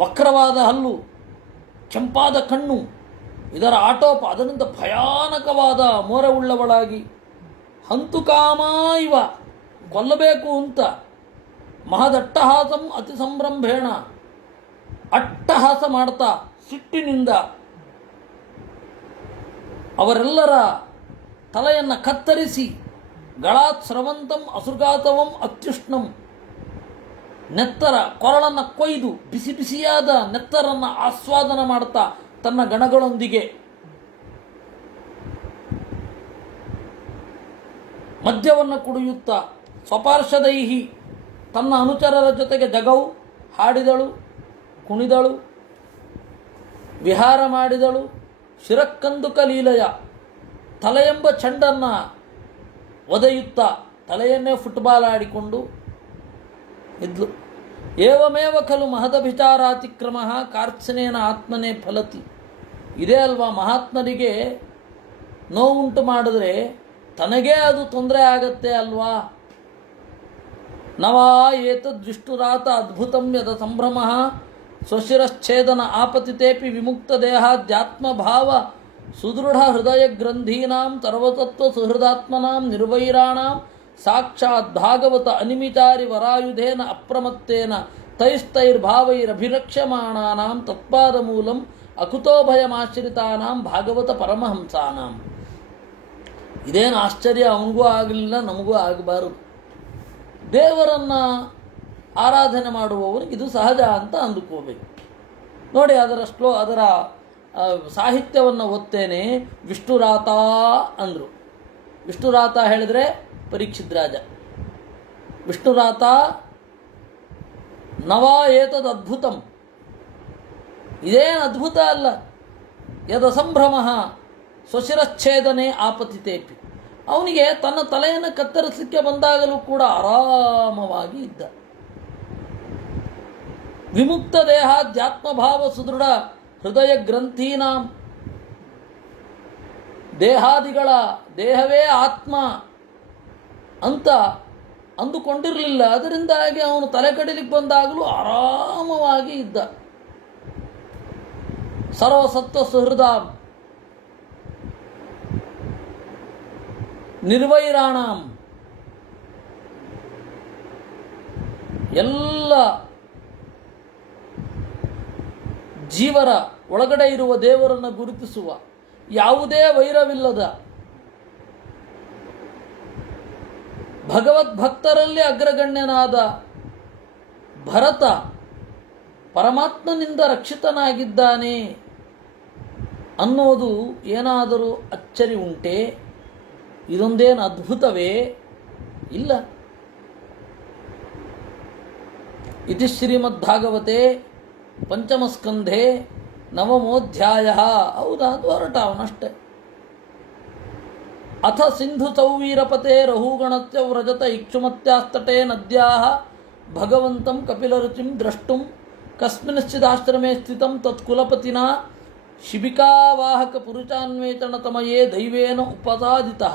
ವಕ್ರವಾದ ಹಲ್ಲು, ಕೆಂಪಾದ ಕಣ್ಣು, ಇದರ ಆಟೋಪ ಅದರಿಂದ ಭಯಾನಕವಾದ ಮೋರವುಳ್ಳವಳಾಗಿ, ಹಂತು ಕಾಮ ಇವ ಕೊಲ್ಲಬೇಕು ಅಂತ, ಮಹದಟ್ಟಹಾಸಂ ಅತಿ ಸಂಭ್ರಂಭೇಣ ಅಟ್ಟಹಾಸ ಮಾಡ್ತಾ ಸಿಟ್ಟಿನಿಂದ ಅವರೆಲ್ಲರ ತಲೆಯನ್ನು ಕತ್ತರಿಸಿ, ಗಳಾತ್ ಸ್ರವಂತಂ ಅಸೃಗಾತವಂ ಅತ್ಯುಷ್ಣಂ, ನೆತ್ತರ ಕೊರಳನ್ನು ಕೊಯ್ದು ಬಿಸಿ ಬಿಸಿಯಾದ ನೆತ್ತರನ್ನು ಆಸ್ವಾದನ ಮಾಡ್ತಾ ತನ್ನ ಗಣಗಳೊಂದಿಗೆ ಮದ್ಯವನ್ನು ಕುಡಿಯುತ್ತಾ, ಸ್ವಪಾರ್ಷದೈಹಿ ತನ್ನ ಅನುಚರರ ಜೊತೆಗೆ ಜಗೌ ಹಾಡಿದಳು, ಕುಣಿದಳು, ವಿಹಾರ ಮಾಡಿದಳು. ಶಿರಕ್ಕಂದುಕ ಲೀಲೆಯ ತಲೆಯೆಂಬ ಚೆಂಡನ್ನು ಒದೆಯುತ್ತಾ ತಲೆಯನ್ನೇ ಫುಟ್ಬಾಲ್ ಆಡಿಕೊಂಡು ಇದ್ಲು. ಏವಮೇವ ಖಲು ಮಹದಭಿಚಾರಾತಿಕ್ರಮ ಕಾರ್ತ್ಸನೇನ ಆತ್ಮನೇ ಫಲತಿ. ಇದೇ ಅಲ್ವಾ ಮಹಾತ್ಮರಿಗೆ ನೋವುಂಟು ಮಾಡಿದ್ರೆ ತನಗೇ ಅದು ತೊಂದರೆ ಆಗತ್ತೆ ಅಲ್ವಾ. ನವಾ ಏತದ್ವಿಷ್ಣುರಾತ ಅದ್ಭುತಂ ಯದ ಸಂಭ್ರಮ ಸ್ವಶಿರಶ್ಛೇದನ ಆಪತಿತೇಪಿ ವಿಮುಕ್ತ ದೇಹಾಧ್ಯಾತ್ಮಭಾವ ಸುದೃಢ ಹೃದಯ ಗ್ರಂಥೀನಾಂ ಸರ್ವತತ್ವ ಸುಹೃದಾತ್ಮನಾಂ ನಿರ್ವೈರಾಣಾಂ ಸಾಕ್ಷಾತ್ ಭಾಗವತ ಅನಿಮಿತಾರಿ ವರಾಯುಧೇನ ಅಪ್ರಮತ್ತೇನ ತೈಸ್ತೈರ್ಭಾವೈರಭಿರಕ್ಷ್ಯಮಾಣಾನಾಂ ತತ್ಪಾದ ಮೂಲಂ ಅಕುತೋಭಯಮಾಶ್ರಿತಾನಾಂ ಭಾಗವತ ಪರಮಹಂಸಾನಾಂ. ಇದೇನು ಆಶ್ಚರ್ಯ, ಅವನಿಗೂ ಆಗಲಿಲ್ಲ, ನಮಗೂ ಆಗಬಾರದು. ದೇವರನ್ನು ಆರಾಧನೆ ಮಾಡುವವನಿಗೆ ಇದು ಸಹಜ ಅಂತ ಅಂದುಕೋಬೇಕು. ನೋಡಿ, ಅದರ ಸಾಹಿತ್ಯವನ್ನು ಓದ್ತೇನೆ. ವಿಷ್ಣುರಾತ ಅಂದರು. ವಿಷ್ಣುರಾತ ಹೇಳಿದರೆ ಪರೀಕ್ಷಿತ್ ರಾಜ. ವಿಷ್ಣುರಾತ ನವಾ ಏತದ್ ಅದ್ಭುತಂ, ಇದೇನು ಅದ್ಭುತ ಅಲ್ಲ. ಯದ ಸಂಭ್ರಮ ಸ್ವಶಿರಚ್ಛೇದನೆ ಆಪತಿತೇಪಿ, ಅವನಿಗೆ ತನ್ನ ತಲೆಯನ್ನು ಕತ್ತರಿಸಲಿಕ್ಕೆ ಬಂದಾಗಲೂ ಕೂಡ ಆರಾಮವಾಗಿ ಇದ್ದ. ವಿಮುಕ್ತ ದೇಹಾಧ್ಯಾತ್ಮಭಾವ ಸುದೃಢ ಹೃದಯ ಗ್ರಂಥೀನಾಂ, ದೇಹಾದಿಗಳ ದೇಹವೇ ಆತ್ಮ ಅಂತ ಅಂದುಕೊಂಡಿರಲಿಲ್ಲ. ಅದರಿಂದಾಗಿ ಅವನು ತಲೆ ಕಡಿಲಿಕ್ಕೆ ಬಂದಾಗಲೂ ಆರಾಮವಾಗಿ ಇದ್ದ. ಸರ್ವಸತ್ವ ಸುಹೃದಾಂ ನಿರ್ವೈರಾಣಾಂ, ಎಲ್ಲ ಜೀವರ ಒಳಗಡೆ ಇರುವ ದೇವರನ್ನು ಗುರುತಿಸುವ, ಯಾವುದೇ ವೈರವಿಲ್ಲದ ಭಗವದ್ಭಕ್ತರಲ್ಲಿ ಅಗ್ರಗಣ್ಯನಾದ ಭರತ ಪರಮಾತ್ಮನಿಂದ ರಕ್ಷಿತನಾಗಿದ್ದಾನೆ ಅನ್ನೋದು ಏನಾದರೂ ಅಚ್ಚರಿ ಉಂಟೆ? ಇದೊಂದೇನು ಅದ್ಭುತವೇ? ಇಲ್ಲ. ಇತಿ ಶ್ರೀಮದ್ಭಾಗವತೆ ಪಂಚಮಸ್ಕಂಧೆ ನವಮೋಧ್ಯಾಯ. ಹೌದಾ, ಅದು ಹೊರಟ ಅವನಷ್ಟೆ. ಅಥ ಸಿಂಧು ಸೌವೀರಪತೆ ರಹುಗಣತ್ಯ ವ್ರಜತ ಇಕ್ಷುಮತ್ಯಾಸ್ತಟೇ ನದ್ಯಾಹ ಭಗವಂತಂ ಕಪಿಲರುಚಿಂ ದ್ರಷ್ಟುಂ ಕಸ್ಮಿನ್ಶ್ಚಿದಾಶ್ರಮೇ ಸ್ಥಿತಂ ತತ್ಕುಲಪತಿನಾ ಶಿಬಿಕಾವಾಹಕ ಪುರುಷಾನ್ವೇಷಣತಮಯೇ ದೈವೇನ ಉಪಸಾದಿತಃ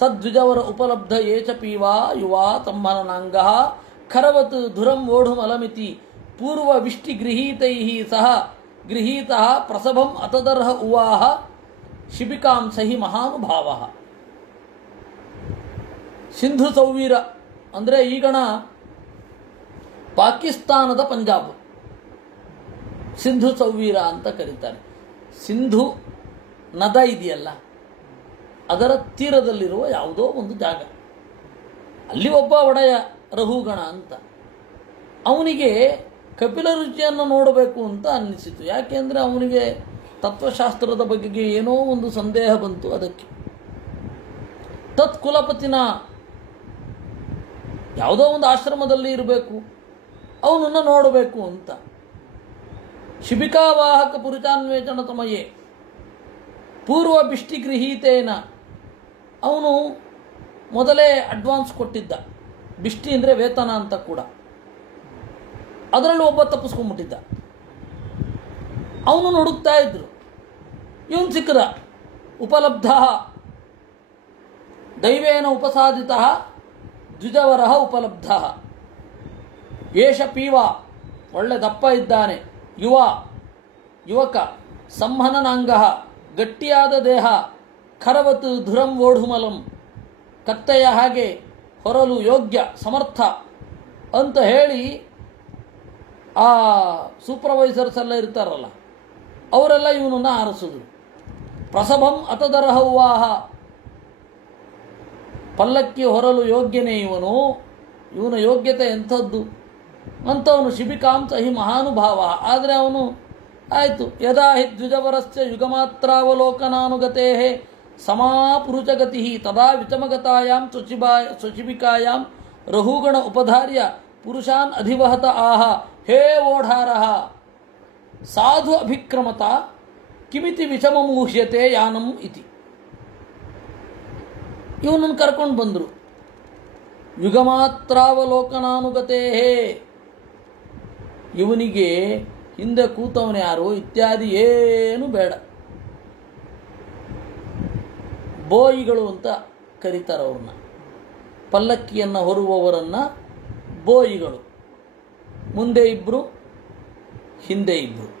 ಸದ್ವಿಜವರ ಉಪಲಬ್ಧ ಯೇ ಚ ಪೀವಾ ಯುವಾ ತಮ್ಮನನಾಂಗಃ ಖರವತ್ ಧುರಂ ವೋಢುಮಲಮಿತಿ ಪೂರ್ವವಿಷ್ಟಿಗೃಹೀತೈಃ ಸಹ ಗೃಹೀತಃ ಪ್ರಸಭಂ ಅತದರ್ಹ ಉವಾಹ ಶಿಬಿಕಾಂ ಸಹಿ ಮಹಾನುಭಾವಃ. ಸಿಂಧು ಸೌವೀರ ಅಂದರೆ ಈಗಣ ಪಾಕಿಸ್ತಾನದ ಪಂಜಾಬ್ ಸಿಂಧು ಸೌವೀರ ಅಂತ ಕರೀತಾರೆ. ಸಿಂಧು ನದ ಇದೆಯಲ್ಲ, ಅದರ ತೀರದಲ್ಲಿರುವ ಯಾವುದೋ ಒಂದು ಜಾಗ. ಅಲ್ಲಿ ಒಬ್ಬ ಒಡೆಯ ರಹುಗಣ ಅಂತ. ಅವನಿಗೆ ಕಪಿಲ ರುಚಿಯನ್ನು ನೋಡಬೇಕು ಅಂತ ಅನ್ನಿಸಿತು. ಯಾಕೆಂದರೆ ಅವನಿಗೆ ತತ್ವಶಾಸ್ತ್ರದ ಬಗೆಗೆ ಏನೋ ಒಂದು ಸಂದೇಹ ಬಂತು. ಅದಕ್ಕೆ ತತ್ ಕುಲಪತಿನ ಯಾವುದೋ ಒಂದು ಆಶ್ರಮದಲ್ಲಿ ಇರಬೇಕು, ಅವನನ್ನು ನೋಡಬೇಕು ಅಂತ. ಶಿಬಿಕಾವಾಹಕ ಪುರುಷಾನ್ವೇಷಣ ತಮಯೇ ಪೂರ್ವ ಬಿಷ್ಟಿಗೃಹೀತೇನ, ಅವನು ಮೊದಲೇ ಅಡ್ವಾನ್ಸ್ ಕೊಟ್ಟಿದ್ದ. ಬಿಷ್ಟಿ ಅಂದರೆ ವೇತನ ಅಂತ ಕೂಡ. ಅದರಲ್ಲೂ ಒಬ್ಬ ತಪ್ಪಿಸ್ಕೊಂಡ್ಬಿಟ್ಟಿದ್ದ. ಅವನು ಹುಡುಕ್ತಾ ಇದ್ರು. ಇವನು ಸಿಕ್ಕದ. ಉಪಲಬ್ಧ ದೈವೇನ ಉಪಸಾದಿತ ದ್ವಿಜವರ ಉಪಲಬ್ಧ. ಏಷ ಪೀವ, ಒಳ್ಳೆ ದಪ್ಪ ಇದ್ದಾನೆ, ಯುವಕ, ಸಂಹನನಾಂಗ, ಗಟ್ಟಿಯಾದ ದೇಹ, ಖರವತ್ ಧುರಂ ವೋಢುಮಲಂ, ಕತ್ತೆಯ ಹಾಗೆ ಹೊರಲು ಯೋಗ್ಯ, ಸಮರ್ಥ ಅಂತ ಹೇಳಿ ಆ ಸೂಪರ್ವೈಸರ್ಸ್ ಎಲ್ಲ ಇರ್ತಾರಲ್ಲ, ಅವರೆಲ್ಲ ಇವನನ್ನು ಆರಿಸಿದ್ರು. ಪ್ರಸಭಂ ಅತದರ್ಹ ಉವಾಹ, ಪಲ್ಲಕ್ಕಿ ಹೊರಲು ಯೋಗ್ಯನೇ ಇವನ ಯೋಗ್ಯತೆ ಎಂಥದ್ದು ಅಂಥವನು. ಶಿಬಿಕಾಂಸ ಹಿ ಮಹಾನುಭಾವ. ಆದರೆ ಅವನು ಆಯಿತು. ಯದಾ ಹಿ ದ್ವಿಜವರಸ್ಯ ಯುಗಮಾತ್ರಾವಲೋಕನಾನುಗತೆ ಸಮಾಪುರುಷಗತಿ ತದಾ ವಿಚಮಗತಾಯಾಂ ಸ್ವಶಿಬಿಕಾಯಾಂ ರಹುಗಣ ಉಪಧಾರ್ಯ ಪುರುಷಾನ್ ಅಧಿವಹತ ಆಹ ಹೇ ಓಢಾರಃ ಸಾಧು ಅಭಿಕ್ರಮತ ಕಿಮಿತಿ ವಿಷಮಮೂಹ್ಯತೆ ಯಾನಂ ಇತಿ. ಇವನನ್ನು ಕರ್ಕೊಂಡು ಬಂದರು. ಯುಗಮಾತ್ರಾವಲೋಕನಾನುಗತೇ, ಇವನಿಗೆ ಹಿಂದೆ ಕೂತವನು ಯಾರು ಇತ್ಯಾದಿ ಏನು ಬೇಡ. ಬೋಯಿಗಳು ಅಂತ ಕರೀತಾರೆ ಅವ್ರನ್ನ. ಪಲ್ಲಕ್ಕಿಯನ್ನು ಹೊರುವವರನ್ನು ಬೋಯಿಗಳು. ಮುಂದೆ ಇಬ್ಬರು, ಹಿಂದೆ ಇಬ್ಬರು,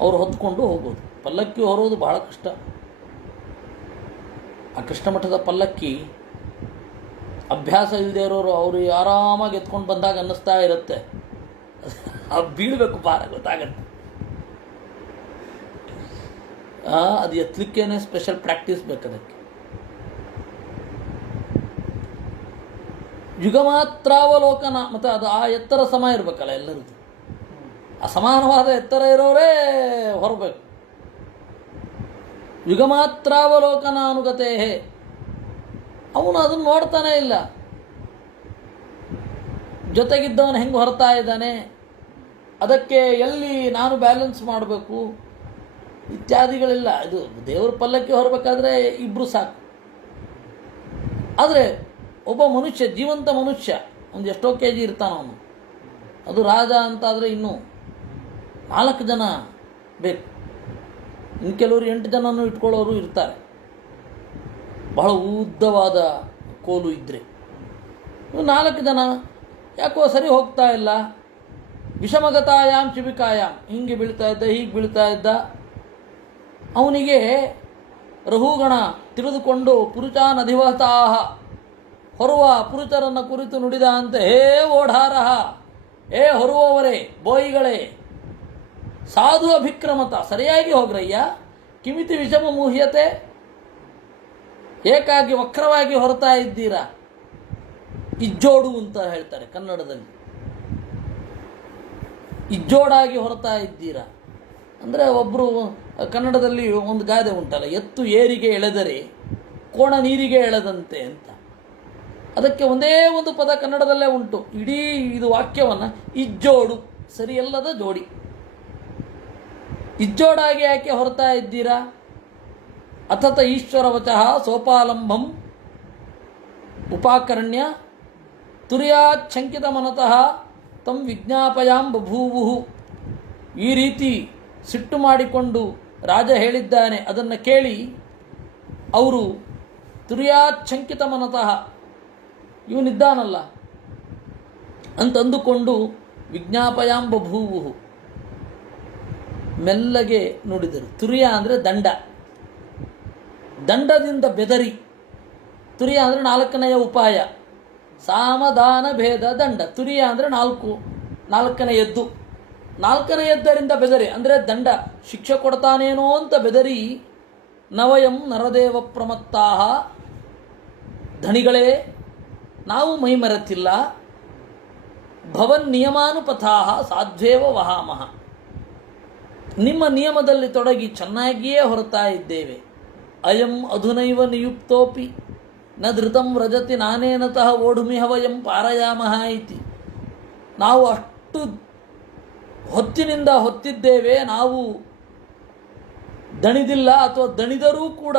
ಅವರು ಹೊತ್ಕೊಂಡು ಹೋಗೋದು. ಪಲ್ಲಕ್ಕಿ ಹೊರೋದು ಬಹಳ ಕಷ್ಟ. ಆ ಕೃಷ್ಣ ಮಠದ ಪಲ್ಲಕ್ಕಿ ಅಭ್ಯಾಸ ಇಲ್ಲದೆ ಇರೋರು ಅವರು ಆರಾಮಾಗಿ ಎತ್ಕೊಂಡು ಬಂದಾಗ ಅನ್ನಿಸ್ತಾ ಇರುತ್ತೆ, ಬೀಳಬೇಕು ಭಾರ ಗೊತ್ತಾಗತ್ತೆ. ಅದು ಎತ್ತಲಿಕ್ಕೇನೆ ಸ್ಪೆಷಲ್ ಪ್ರಾಕ್ಟೀಸ್ ಬೇಕು ಅದಕ್ಕೆ. ಯುಗಮಾತ್ರಾವಲೋಕನ, ಮತ್ತು ಅದು ಆ ಎತ್ತರ ಸಮ ಇರಬೇಕಲ್ಲ ಎಲ್ಲರದ್ದು. ಆ ಸಮಾನವಾದ ಎತ್ತರ ಇರೋರೇ ಹೊರಬೇಕು. ಯುಗಮಾತ್ರಾವಲೋಕನಾನುಗತೆ, ಅವನು ಅದನ್ನು ನೋಡ್ತಾನೆ ಇಲ್ಲ. ಜೊತೆಗಿದ್ದವನು ಹೆಂಗೆ ಹೊರತಾ ಇದ್ದಾನೆ, ಅದಕ್ಕೆ ಎಲ್ಲಿ ನಾನು ಬ್ಯಾಲೆನ್ಸ್ ಮಾಡಬೇಕು ಇತ್ಯಾದಿಗಳಿಲ್ಲ. ಇದು ದೇವ್ರ ಪಲ್ಲಕ್ಕಿ ಹೊರಬೇಕಾದ್ರೆ ಇಬ್ಬರು ಸಾಕು. ಆದರೆ ಒಬ್ಬ ಮನುಷ್ಯ, ಜೀವಂತ ಮನುಷ್ಯ, ಒಂದು ಎಷ್ಟೋ ಕೆ ಜಿ ಇರ್ತಾನವನು. ಅದು ರಾಜ ಅಂತಾದರೆ ಇನ್ನೂ 4 ಜನ ಬೇಕು. ಇನ್ನು ಕೆಲವರು 8 ಜನನೂ ಇಟ್ಕೊಳ್ಳೋರು ಇರ್ತಾರೆ, ಬಹಳ ಉದ್ದವಾದ ಕೋಲು ಇದ್ದರೆ. 4 ಜನ ಯಾಕೋ ಸರಿ ಹೋಗ್ತಾ ಇಲ್ಲ. ವಿಷಮಗತಾಯಾಮ್ ಶಿಬಿಕಾಯಾಮ್, ಹಿಂಗೆ ಬೀಳ್ತಾ ಇದ್ದ, ಹೀಗೆ ಬೀಳ್ತಾ ಇದ್ದ. ಅವನಿಗೆ ರಹುಗಣ ತಿಳಿದುಕೊಂಡು ಪುರುಷಾನ್ ಅಧಿವಹತಾಹ, ಹೊರುವ ಪುರುಷರನ್ನು ಕುರಿತು ನುಡಿದ ಅಂತ, ಹೇ ಓಢಾರಹ, ಹೇ ಹೊರುವವರೇ, ಬೋಯಿಗಳೇ, ಸಾಧು ಅಭಿಕ್ರಮತ, ಸರಿಯಾಗಿ ಹೋಗ್ರಯ್ಯ. ಕಿಮಿತಿ ವಿಷಮ ಮೂಹ್ಯತೆ, ಏಕಾಗಿ ವಕ್ರವಾಗಿ ಹೊರತಾ ಇದ್ದೀರಾ. ಇಜ್ಜೋಡು ಅಂತ ಹೇಳ್ತಾರೆ ಕನ್ನಡದಲ್ಲಿ. ಇಜ್ಜೋಡಾಗಿ ಹೊರತಾ ಇದ್ದೀರಾ ಅಂದರೆ, ಒಬ್ಬರು ಕನ್ನಡದಲ್ಲಿ ಒಂದು ಗಾದೆ ಉಂಟಲ್ಲ, ಎತ್ತು ಏರಿಗೆ ಎಳೆದರೆ ಕೋಣ ನೀರಿಗೆ ಎಳೆದಂತೆ ಅಂತ. ಅದಕ್ಕೆ ಒಂದೇ ಒಂದು ಪದ ಕನ್ನಡದಲ್ಲೇ ಉಂಟು. ಇಡೀ ಇದು ವಾಕ್ಯವನ್ನು ಇಜ್ಜೋಡು, ಸರಿಯಲ್ಲದ ಜೋಡಿ. ಇಜ್ಜೋಡಾಗಿ ಯಾಕೆ ಹೊರತಾ ಇದ್ದೀರಾ? ಅಥತ ಈಶ್ವರವಚಃ ಸೋಪಾಲಂಬಂ ಉಪಾಕರ್ಣ್ಯ ತುರ್ಯಾಚ್ಛಂಕಿತ ಮನತಃ ತಂ ವಿಜ್ಞಾಪಯಾಂ ಬಭೂವುಹು. ಈ ರೀತಿ ಸಿಟ್ಟು ಮಾಡಿಕೊಂಡು ರಾಜ ಹೇಳಿದ್ದಾನೆ. ಅದನ್ನು ಕೇಳಿ ಅವರು ತುರ್ಯಾಚ್ಛಂಕಿತ ಮನತಃ ಇವನಿದ್ದಾನಲ್ಲ ಅಂತಂದುಕೊಂಡು ವಿಜ್ಞಾಪಯಾಂ ಬಭೂವುಹು ಮೆಲ್ಲಗೆ ನುಡಿದರು. ತುರ್ಯ ಅಂದರೆ ದಂಡ, ದಂಡದಿಂದ ಬೆದರಿ. ತುರ್ಯ ಅಂದರೆ ನಾಲ್ಕನೆಯ ಉಪಾಯ, ಸಾಮದಾನ ಭೇದ ದಂಡ. ತುರ್ಯ ಅಂದರೆ ನಾಲ್ಕನೆಯದ್ದು. ನಾಲ್ಕನೆಯದ್ದರಿಂದ ಬೆದರಿ ಅಂದರೆ ದಂಡ ಶಿಕ್ಷೆ ಕೊಡ್ತಾನೇನೋ ಅಂತ ಬೆದರಿ. ನವಯಂ ನರದೇವ ಪ್ರಮತ್ತಾಹ, ಧಣಿಗಳೇ ನಾವು ಮೈಮರೆತಿಲ್ಲ. ಭವನ್ ನಿಯಮಾನುಪಥಾಹ ಸಾಧ್ವೇವ ವಹಾಮಹ, ನಿಮ್ಮ ನಿಯಮದಲ್ಲಿ ತೊಡಗಿ ಚೆನ್ನಾಗಿಯೇ ಹೊರತಾ ಇದ್ದೇವೆ. ಅಯಂ ಅಧುನೈವ ನಿಯುಕ್ತೋಪಿ ನ ಧೃತಂ ವ್ರಜತಿ ನಾನೇನತಃ ಓಢುಮಿಹ ವಯಂ ಪಾರಯಾಮಹ ಇತಿ. ನಾವು ಅಷ್ಟು ಹೊತ್ತಿನಿಂದ ಹೊತ್ತಿದ್ದೇವೆ, ನಾವು ದಣಿದಿಲ್ಲ ಅಥವಾ ದಣಿದರೂ ಕೂಡ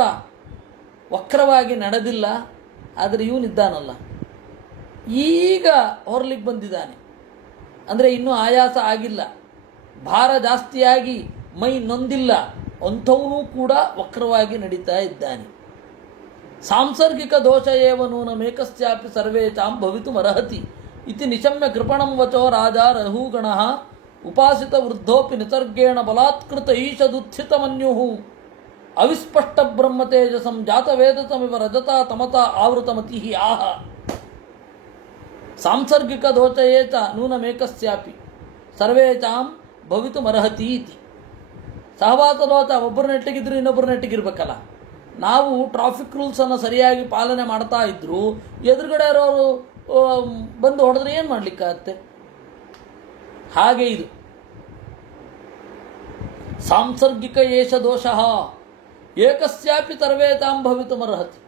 ವಕ್ರವಾಗಿ ನಡೆದಿಲ್ಲ. ಆದರೆ ಇವನಿದ್ದಾನಲ್ಲ ಈಗ ಹೊರಲಿಕ್ಕೆ ಬಂದಿದ್ದಾನೆ ಅಂದರೆ ಇನ್ನೂ ಆಯಾಸ ಆಗಿಲ್ಲ, ಭಾರ ಜಾಸ್ತಿಯಾಗಿ ಮೈ ನೊಂದಿಲ್ಲ, ಅಂಥವನೂ ಕೂಡ ವಕ್ರವಾಗಿ ನಡೀತಾ ಇದ್ದಾನೆ. ಸಾಂಸರ್ಗಿಕ ದೋಷ ಏವ ನೂನಮೇಕಸ್ಯಾಪಿ ಸರ್ವೇಚಾಂ ಭವಿತುಮರ್ಹತಿ ಇತಿ ನಿಶಮ್ಯ ಕೃಪಣಂ ವಚೋ ರಾಜ ರಹುಗಣಃ ಉಪಾಸಿತ ವೃದ್ಧೋಪಿ ನಿಸರ್ಗೇಣ ಬಲಾತ್ಕೃತ ಈಶದುತ್ಥಿತ ಮನ್ಯುಃ ಅವಿಸ್ಪಷ್ಟ ಬ್ರಹ್ಮತೇಜಸಂ ಜಾತವೇದತಮಿವ ರಜತಾ ತಮತಾ ಆವೃತಮತಿ ಆಹ. ಸಾಂಸರ್ಗಿಕ ದೋಷಯೇ ಚ ನೂನಮೇಕಸ್ಯಾಪಿ ಸರ್ವೇಚಾಂ ಭವಿತುಮರ್ಹತಿ ಇತಿ. ಸಹವಾಸ ದೋಷ ಒಬ್ಬರು ನೆಟ್ಟಿಗಿದ್ರು ಇನ್ನೊಬ್ಬರು ನೆಟ್ಟಿಗಿರ್ಬೇಕಲ್ಲ. ನಾವು ಟ್ರಾಫಿಕ್ ರೂಲ್ಸನ್ನು ಸರಿಯಾಗಿ ಪಾಲನೆ ಮಾಡ್ತಾ ಇದ್ರು ಎದುರುಗಡೆ ಇರೋರು ಬಂದು ಹೊಡೆದ್ರೆ ಏನು ಮಾಡಲಿಕ್ಕಾಗತ್ತೆ? ಹಾಗೆ ಇದು ಸಾಂಸರ್ಗಿಕ ಏಷ ದೋಷ ಏಕಸ್ಯಾಪಿ ಸರ್ವೇತಾಂ ಭವಿತುಮರ್ಹತಿ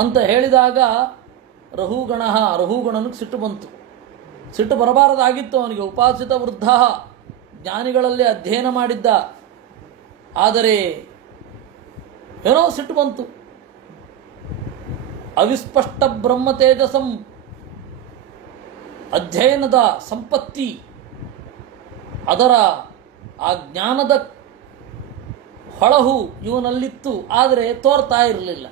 ಅಂತ ಹೇಳಿದಾಗ ರಹುಗಣನಿಗೆ ಸಿಟ್ಟು ಬಂತು. ಸಿಟ್ಟು ಬರಬಾರದಾಗಿತ್ತು ಅವನಿಗೆ. ಉಪಾಸಿತ ವೃದ್ಧ, ಜ್ಞಾನಿಗಳಲ್ಲಿ ಅಧ್ಯಯನ ಮಾಡಿದ್ದ, ಆದರೆ ಏನೋ ಸಿಟ್ಟು ಬಂತು. ಅವಿಸ್ಪಷ್ಟ ಬ್ರಹ್ಮ ತೇಜಸಂ, ಅಧ್ಯಯನದ ಸಂಪತ್ತಿ, ಅದರ ಆ ಜ್ಞಾನದ ಹೊಳಹು ಇವನಲ್ಲಿತ್ತು, ಆದರೆ ತೋರ್ತಾ ಇರಲಿಲ್ಲ.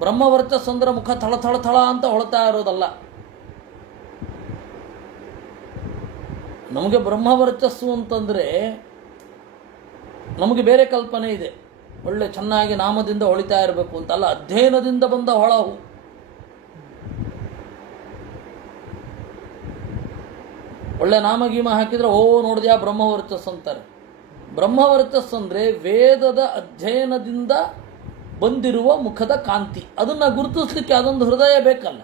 ಬ್ರಹ್ಮವರ್ಚಸ್ಸಂದ್ರ ಮುಖ ಥಳ ಥಳ ಥಳ ಅಂತ ಹೊಳ್ತಾ ಇರೋದಲ್ಲ. ನಮಗೆ ಬ್ರಹ್ಮವರ್ಚಸ್ಸು ಅಂತಂದರೆ ನಮಗೆ ಬೇರೆ ಕಲ್ಪನೆ ಇದೆ, ಒಳ್ಳೆ ಚೆನ್ನಾಗಿ ನಾಮದಿಂದ ಹೊಳಿತಾ ಇರಬೇಕು ಅಂತಲ್ಲ, ಅಧ್ಯಯನದಿಂದ ಬಂದ ಹೊಳಹು. ಒಳ್ಳೆ ನಾಮಗೀಮ ಹಾಕಿದರೆ ಓ ನೋಡಿದ್ಯಾ ಬ್ರಹ್ಮವರ್ಚಸ್ಸು ಅಂತಾರೆ. ಬ್ರಹ್ಮವರ್ಚಸ್ಸು ಅಂದರೆ ವೇದದ ಅಧ್ಯಯನದಿಂದ ಬಂದಿರುವ ಮುಖದ ಕಾಂತಿ. ಅದನ್ನು ಗುರುತಿಸ್ಲಿಕ್ಕೆ ಅದೊಂದು ಹೃದಯ ಬೇಕಲ್ಲ.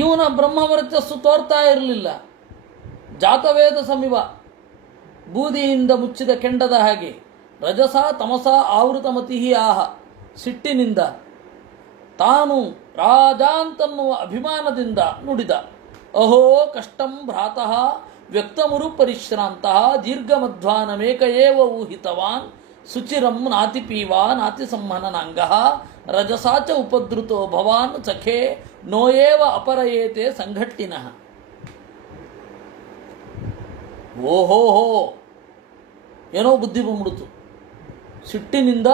ಇವನ ಬ್ರಹ್ಮವರ್ಚಸ್ಸು ತೋರ್ತಾ ಇರಲಿಲ್ಲ. ಜಾತವೇದ ಸಮಿವ, ಬೂದಿಯಿಂದ ಮುಚ್ಚಿದ ಕೆಂಡದ ಹಾಗೆ. ರಜಸ ತಮಸ ಆವೃತಮತಿ ಆಹ, ಸಿಟ್ಟಿನಿಂದ ತಾನು ರಾಜ ಅಂತನ್ನುವ ಅಭಿಮಾನದಿಂದ ನುಡಿದ. ಅಹೋ ಕಷ್ಟಂ ಭ್ರಾತಃ ವ್ಯಕ್ತಮುರು ಪರಿಶ್ರಾಂತಃ ದೀರ್ಘಮಧ್ವಾನಮೇಕ ಏವ ಊಹಿತವಾನ್ ಸುಚಿರಂ ನಾತಿ ಪೀವಾ ನಾತಿ ಸಂಹನನಾಂಗಃ ರಜಸಾಚ ಉಪದ್ರುತೋ ಭವಾನ್ ಸಖೇ ನೋಯೇವ ಅಪರಯೇತೆ ಸಂಘಟ್ಟಿನಃ. ಓಹೋಹೋ, ಏನೋ ಬುದ್ಧಿ ಬಂದ್ಬಿಡ್ತು. ಸಿಟ್ಟಿನಿಂದ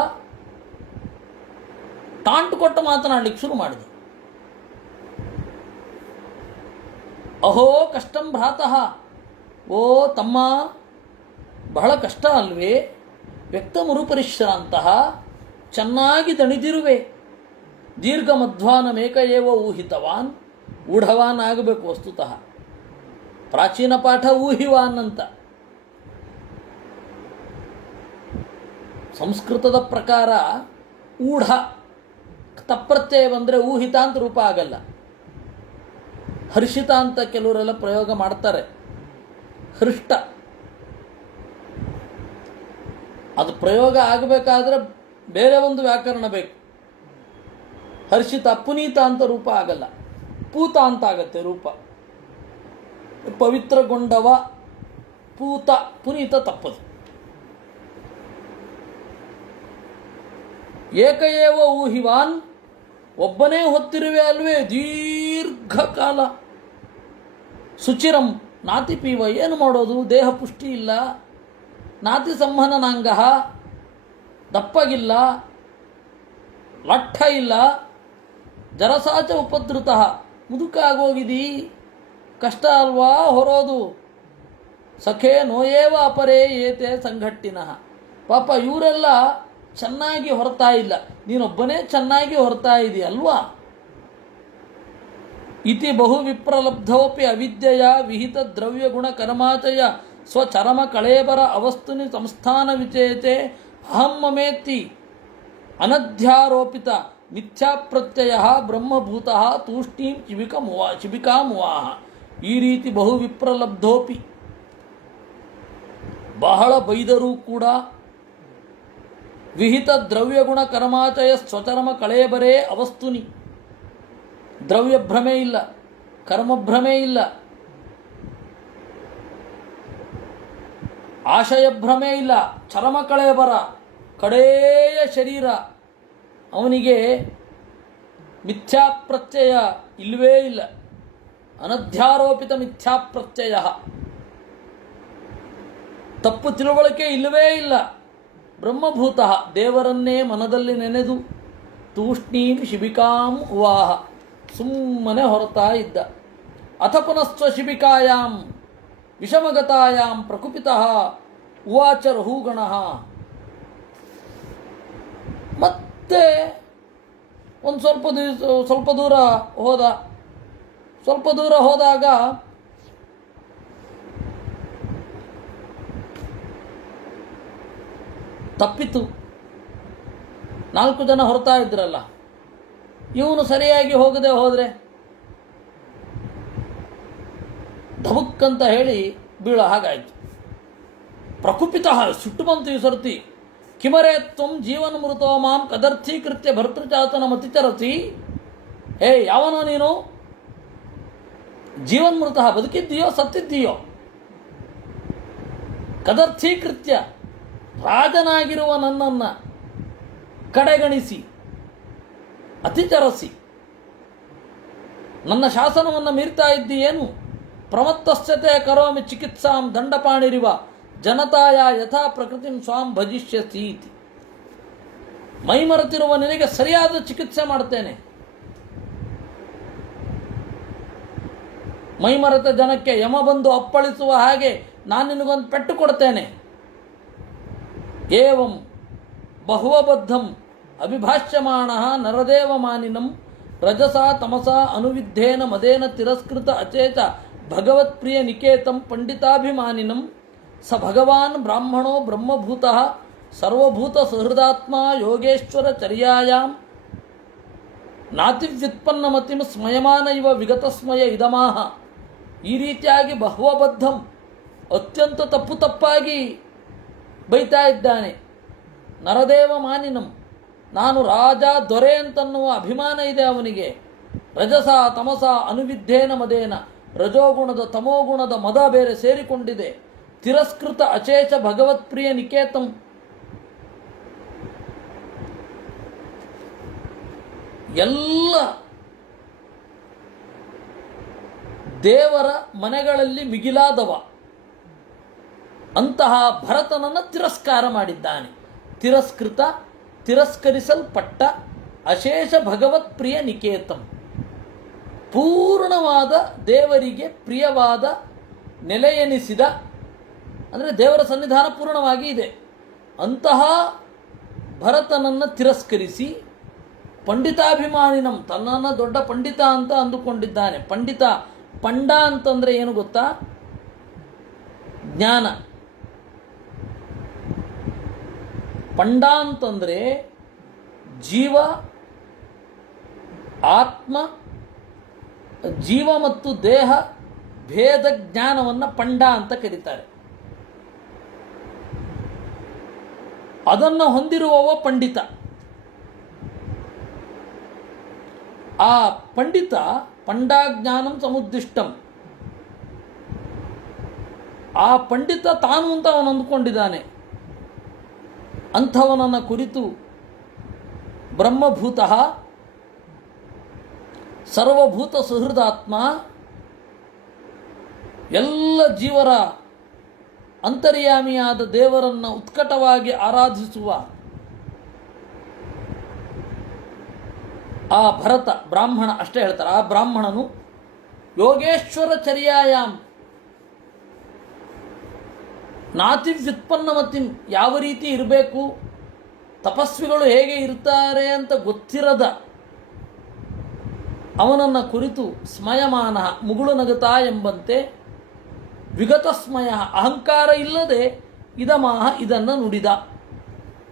ಟಾಂಟು ಕೊಟ್ಟು ಮಾತನಾಡಲಿಕ್ಕೆ ಶುರು ಮಾಡಿದ. ಅಹೋ ಕಷ್ಟಂ ಭ್ರಾತಃ, ಓ ತಮ್ಮ, ಬಹಳ ಕಷ್ಟ ಅಲ್ವೇ? ವ್ಯಕ್ತಮುರು ಪರಿಶ್ರಾಂತಃ, ಚೆನ್ನಾಗಿ ದಣಿದಿರುವೆ. ದೀರ್ಘ ಮಧ್ವಾನಮೇಕ ಏವ ಊಹಿತವಾನ್, ಊಢವಾನ್ ಆಗಬೇಕು ವಸ್ತುತಃ. ಪ್ರಾಚೀನ ಪಾಠ ಊಹಿವಾನ್ ಅಂತ. ಸಂಸ್ಕೃತದ ಪ್ರಕಾರ ಊಢ ತಪ್ರತ್ಯಯ ಬಂದರೆ ಊಹಿತ ಅಂತ ರೂಪ ಆಗಲ್ಲ. ಹರ್ಷಿತ ಅಂತ ಕೆಲವರೆಲ್ಲ ಪ್ರಯೋಗ ಮಾಡ್ತಾರೆ. ಹೃಷ್ಟ ಅದು ಪ್ರಯೋಗ ಆಗಬೇಕಾದ್ರೆ ಬೇರೆ ಒಂದು ವ್ಯಾಕರಣ ಬೇಕು. ಹರ್ಷಿತ ಪುನೀತ ಅಂತ ರೂಪ ಆಗಲ್ಲ, ಪೂತ ಅಂತ ಆಗತ್ತೆ ರೂಪ. ಪವಿತ್ರಗೊಂಡವ ಪೂತ ಪುನೀತ ತಪ್ಪದು. ಏಕಏವ ಊಹಿವಾನ್, ಒಬ್ಬನೇ ಹೊತ್ತಿರುವೆ ಅಲ್ವೇ ದೀರ್ಘಕಾಲ. ಶುಚಿರಂ ನಾತಿ ಪೀವ, ಏನು ಮಾಡೋದು, ದೇಹ ಪುಷ್ಟಿ ಇಲ್ಲ. ನಾತಿ ಸಂಹನನಾಂಗ, ದಪ್ಪಗಿಲ್ಲ, ಲಟ್ಟ ಇಲ್ಲ. ಜರಸಾಚ ಉಪದ್ರುತ, ಮುದುಕಾಗೋಗಿದೀ, ಕಷ್ಟ ಅಲ್ವಾ ಹೊರೋದು. ಸಖೇ ನೋಯೇವ ಅಪರೇ ಏತೆ ಸಂಘಟ್ಟಿನಃ, ಪಾಪ ಇವರೆಲ್ಲ ಚೆನ್ನಾಗಿ ಹೊರತಾ ಇಲ್ಲ, ನೀನೊಬ್ಬನೇ ಚೆನ್ನಾಗಿ ಹೊರತಾ ಇದೆಯಲ್ವಾ. ಇತಿ ಬಹು ವಿಪ್ರಲಬ್ಧೋಪಿ ಅವಿದ್ಯೆಯ ವಿಹಿತ ದ್ರವ್ಯ ಗುಣ ಕರ್ಮಾಚಯ ಸ್ವಚರಮ ಕಳೇಬರ ಅವಸ್ತುನಿ ಸಂಸ್ಥಾನ ವಿಚೇತೆ ಅಹಂ ಮಮೇತಿ ಅನಧ್ಯಾರೋಪಿತ ಮಿಥ್ಯಾಪ್ರತ್ಯಯ ಬ್ರಹ್ಮಭೂತ ತೂಷ್ಣೀಂ ಶಿಬಿಕಾಮುವಾಹ. ಈ ರೀತಿ ಬಹು ವಿಪ್ರಲಬ್ಧೋಪಿ, ಬಹಳ ಬೈದರೂ ಕೂಡ ವಿಹಿತ ದ್ರವ್ಯಗುಣ ಕರ್ಮಾಚಯ ಸ್ವಚರಮ ಕಳೇಬರೇ ಅವಸ್ತುನಿ, ದ್ರವ್ಯಭ್ರಮೆ ಇಲ್ಲ, ಕರ್ಮಭ್ರಮೆ ಇಲ್ಲ, ಆಶಯಭ್ರಮೆ ಇಲ್ಲ, ಚರಮ ಕಳೇಬರ ಕಡೆಯ ಶರೀರ, ಅವನಿಗೆ ಮಿಥ್ಯಾಪ್ರತ್ಯಯ ಇಲ್ಲವೇ ಇಲ್ಲ. ಅನಧ್ಯಾರೋಪಿತ ಮಿಥ್ಯಾಪ್ರತ್ಯಯ, ತಪ್ಪು ತಿಳುವಳಿಕೆ ಇಲ್ಲವೇ ಇಲ್ಲ. ಬ್ರಹ್ಮಭೂತ, ದೇವರನ್ನೇ ಮನದಲ್ಲಿ ನೆನೆದು ತೂಷ್ಣೀಂ ಶಿಬಿಕಾಂ ಉವಾಹ, ಸುಮ್ಮನೆ ಹೊರತಾ ಇದ್ದ. ಅಥ ಪುನಸ್ತ್ವ ಶಿಬಿಕಾಯಾಂ ವಿಷಮಗತಾಯಾಂ ಪ್ರಕುಪಿತಃ ಉವಾಚ ರಹುಗಣಃ. ಮತ್ತೆ ಒಂದು ಸ್ವಲ್ಪ ದೂರ ಹೋದ. ಸ್ವಲ್ಪ ದೂರ ಹೋದಾಗ ತಪ್ಪಿತು. 4 ಜನ ಹೊರತಾ ಇದ್ರಲ್ಲ, ಇವನು ಸರಿಯಾಗಿ ಹೋಗದೆ ಹೋದರೆ ಧಬುಕ್ಕಂತ ಹೇಳಿ ಬೀಳೋ ಹಾಗಾಯಿತು. ಪ್ರಕುಪಿತ, ಸುಟ್ಟು ಬಂತು ಈ ಸರ್ತಿ. ಕಿಮರೇ ತ್ವಂ ಜೀವನ ಮೃತೋ ಮಾಂ ಕದರ್ಥೀಕೃತ್ಯ ಭರ್ತೃಚಾತನ ಮತಿಚರಸಿ. ಹೇ, ಯಾವನೋ ನೀನು? ಜೀವನ್ಮೃತ, ಬದುಕಿದ್ದೀಯೋ ಸತ್ತಿದ್ದೀಯೋ? ಕದರ್ಥೀಕೃತ್ಯ, ರಾಜನಾಗಿರುವ ನನ್ನನ್ನು ಕಡೆಗಣಿಸಿ, ಅತಿಚರಸಿ, ನನ್ನ ಶಾಸನವನ್ನು ಮೀರ್ತಾ ಇದ್ದೀಯೇನು? ಪ್ರಮತ್ತಶ್ಚತೆ ಕರೋಮಿ ಚಿಕಿತ್ಸಾಂ ದಂಡಪಾಣಿರಿವ ಜನತಾಯ ಯಥಾ ಪ್ರಕೃತಿಂ ಸ್ವಾಂ ಭಜಿಷ್ಯಸಿ ಇತಿ. ಮೈಮರೆತಿರುವ ನಿನಗೆ ಸರಿಯಾದ ಚಿಕಿತ್ಸೆ ಮಾಡ್ತೇನೆ. ಮೈಮರೆತ ಜನಕ್ಕೆ ಯಮ ಬಂದು ಅಪ್ಪಳಿಸುವ ಹಾಗೆ ನಾನು ನಿನಗೊಂದು ಪೆಟ್ಟು ಕೊಡ್ತೇನೆ. ಏವಂ ಬಹುವಬದ್ಧಂ ಅಭಿಭಾಷ್ಯಮಾಣ ನರದೇವ ಮಾನಿನಂ ರಜಸಾ ತಮಸಾ ಅನುವಿದ್ಧೇನ ಮದೇನ ತಿರಸ್ಕೃತ ಅಚೇತ ಭಗವತ್ಪ್ರಿಯ ನಿಕೇತಂ ಪಂಡಿತಾಭಿಮಾನಿನಂ ಸ ಭಗವಾನ್ ಬ್ರಾಹ್ಮಣೋ ಬ್ರಹ್ಮಭೂತಃ ಸರ್ವಭೂತ ಸುಹೃದಾತ್ಮ ಯೋಗೇಶ್ವರ ಚರ್ಯಾಯಾಂ ನಾತಿವ್ಯುತ್ಪನ್ನಮತಿಂ ಸ್ಮಯಮಾನ ಇವ ವಿಗತಸ್ಮಯ ಇದಮಾಹ. ಈ ರೀತಿಯಾಗಿ ಬಹ್ವಬದ್ಧಂ, ಅತ್ಯಂತ ತಪ್ಪಾಗಿ ಬೈತಾ ಇದ್ದಾನೆ. ನರದೇವ ಮಾನಿನಂ, ನಾನು ರಾಜ ದೊರೆ ಅಂತನ್ನುವ ಅಭಿಮಾನ ಇದೆ ಅವನಿಗೆ. ರಜಸ ತಮಸ ಅನುವಿದ್ಧೇನ ಮದೇನ, ರಜೋಗುಣದ ತಮೋಗುಣದ ಮದ ಬೇರೆ ಸೇರಿಕೊಂಡಿದೆ. ತಿರಸ್ಕೃತ ಅಚೇಚ ಭಗವತ್ಪ್ರಿಯ ನಿಕೇತಂ, ಎಲ್ಲ ದೇವರ ಮನೆಗಳಲ್ಲಿ ಮಿಗಿಲಾದವ ಅಂತಹ ಭರತನನ್ನು ತಿರಸ್ಕಾರ ಮಾಡಿದ್ದಾನೆ. ತಿರಸ್ಕರಿಸಲ್ಪಟ್ಟ ಅಶೇಷ ಭಗವತ್ ಪ್ರಿಯ ನಿಕೇತಂ, ಪೂರ್ಣವಾದ ದೇವರಿಗೆ ಪ್ರಿಯವಾದ ನೆಲೆಯೆನಿಸಿದ, ಅಂದರೆ ದೇವರ ಸನ್ನಿಧಾನ ಪೂರ್ಣವಾಗಿ ಇದೆ ಅಂತಹ ಭರತನನ್ನು ತಿರಸ್ಕರಿಸಿ ಪಂಡಿತಾಭಿಮಾನಿನಂ, ತನ್ನನ್ನು ದೊಡ್ಡ ಪಂಡಿತ ಅಂತ ಅಂದುಕೊಂಡಿದ್ದಾನೆ. ಪಂಡ ಅಂತಂದರೆ ಏನು ಗೊತ್ತಾ? ಜ್ಞಾನ. ಪಂಡ ಅಂತಂದರೆ ಜೀವ ಮತ್ತು ದೇಹ ಭೇದ ಜ್ಞಾನವನ್ನು ಪಂಡ ಅಂತ ಕರೀತಾರೆ. ಅದನ್ನು ಹೊಂದಿರುವವ ಪಂಡಿತ. ಆ ಪಂಡಿತ ಪಂಡಾಜ್ಞಾನಂ ಸಮುದ್ದಿಷ್ಟಂ, ಆ ಪಂಡಿತ ತಾನು ಅಂತ ಅವನು ಅಂದುಕೊಂಡಿದ್ದಾನೆ. ಅಂಥವನನ್ನು ಕುರಿತು ಬ್ರಹ್ಮಭೂತಃ ಸರ್ವಭೂತ ಸುಹೃದಾತ್ಮ, ಎಲ್ಲ ಜೀವರ ಅಂತರ್ಯಾಮಿಯಾದ ದೇವರನ್ನು ಉತ್ಕಟವಾಗಿ ಆರಾಧಿಸುವ ಆ ಭರತ ಬ್ರಾಹ್ಮಣ, ಅಷ್ಟೇ ಹೇಳ್ತಾರೆ, ಆ ಬ್ರಾಹ್ಮಣನು ಯೋಗೇಶ್ವರ ಚರ್ಯಾಯಾಮ್ ನಾತಿ ವ್ಯುತ್ಪನ್ನಮತಿಂ, ಯಾವ ರೀತಿ ಇರಬೇಕು, ತಪಸ್ವಿಗಳು ಹೇಗೆ ಇರ್ತಾರೆ ಅಂತ ಗೊತ್ತಿರದ ಅವನನ್ನು ಕುರಿತು ಸ್ಮಯಮಾನ, ಮುಗುಳು ನಗುತ್ತಾ ಎಂಬಂತೆ, ವಿಗತ ಸ್ಮಯ, ಅಹಂಕಾರ ಇಲ್ಲದೆ ಇದಮಾಹ, ಇದನ್ನು ನುಡಿದ.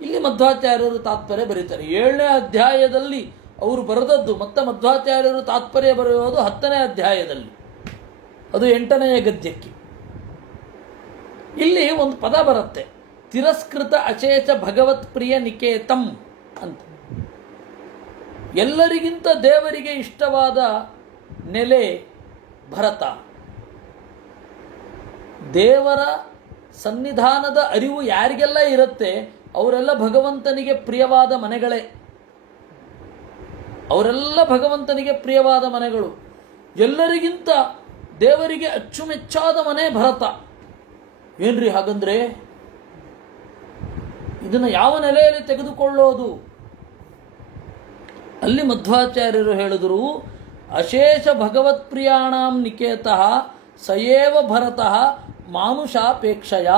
ಇಲ್ಲಿ ಮಧ್ವಾಚಾರ್ಯರು ತಾತ್ಪರ್ಯ ಬರೀತಾರೆ. 7ನೇ ಅಧ್ಯಾಯದಲ್ಲಿ ಅವರು ಬರೆದದ್ದು, ಮತ್ತೆ ಮಧ್ವಾಚಾರ್ಯರು ತಾತ್ಪರ್ಯ ಬರೆಯೋದು 10ನೇ ಅಧ್ಯಾಯದಲ್ಲಿ, ಅದು 8ನೆಯ ಗದ್ಯಕ್ಕೆ. ಇಲ್ಲಿ ಒಂದು ಪದ ಬರುತ್ತೆ, ತಿರಸ್ಕೃತ ಅಚೇಚ ಭಗವತ್ ಪ್ರಿಯ ನಿಕೇತಂ ಅಂತ. ಎಲ್ಲರಿಗಿಂತ ದೇವರಿಗೆ ಇಷ್ಟವಾದ ನೆಲೆ ಭರತ. ದೇವರ ಸನ್ನಿಧಾನದ ಅರಿವು ಯಾರಿಗೆಲ್ಲ ಇರುತ್ತೆ ಅವರೆಲ್ಲ ಭಗವಂತನಿಗೆ ಪ್ರಿಯವಾದ ಮನೆಗಳೇ, ಅವರೆಲ್ಲ ಭಗವಂತನಿಗೆ ಪ್ರಿಯವಾದ ಮನೆಗಳು. ಎಲ್ಲರಿಗಿಂತ ದೇವರಿಗೆ ಅಚ್ಚುಮೆಚ್ಚಾದ ಮನೆ ಭರತ. ಏನ್ರಿ ಹಾಗಂದ್ರೆ ಇದನ್ನು ಯಾವ ನೆಲೆಯಲ್ಲಿ ತೆಗೆದುಕೊಳ್ಳೋದು? ಅಲ್ಲಿ ಮಧ್ವಾಚಾರ್ಯರು ಹೇಳಿದರು, ಅಶೇಷ ಭಗವತ್ ಪ್ರಿಯಾಣಾಂ ನಿಕೇತಃ ಸಯೇವ ಭರತಃ ಮಾನುಷಾಪೇಕ್ಷಯ.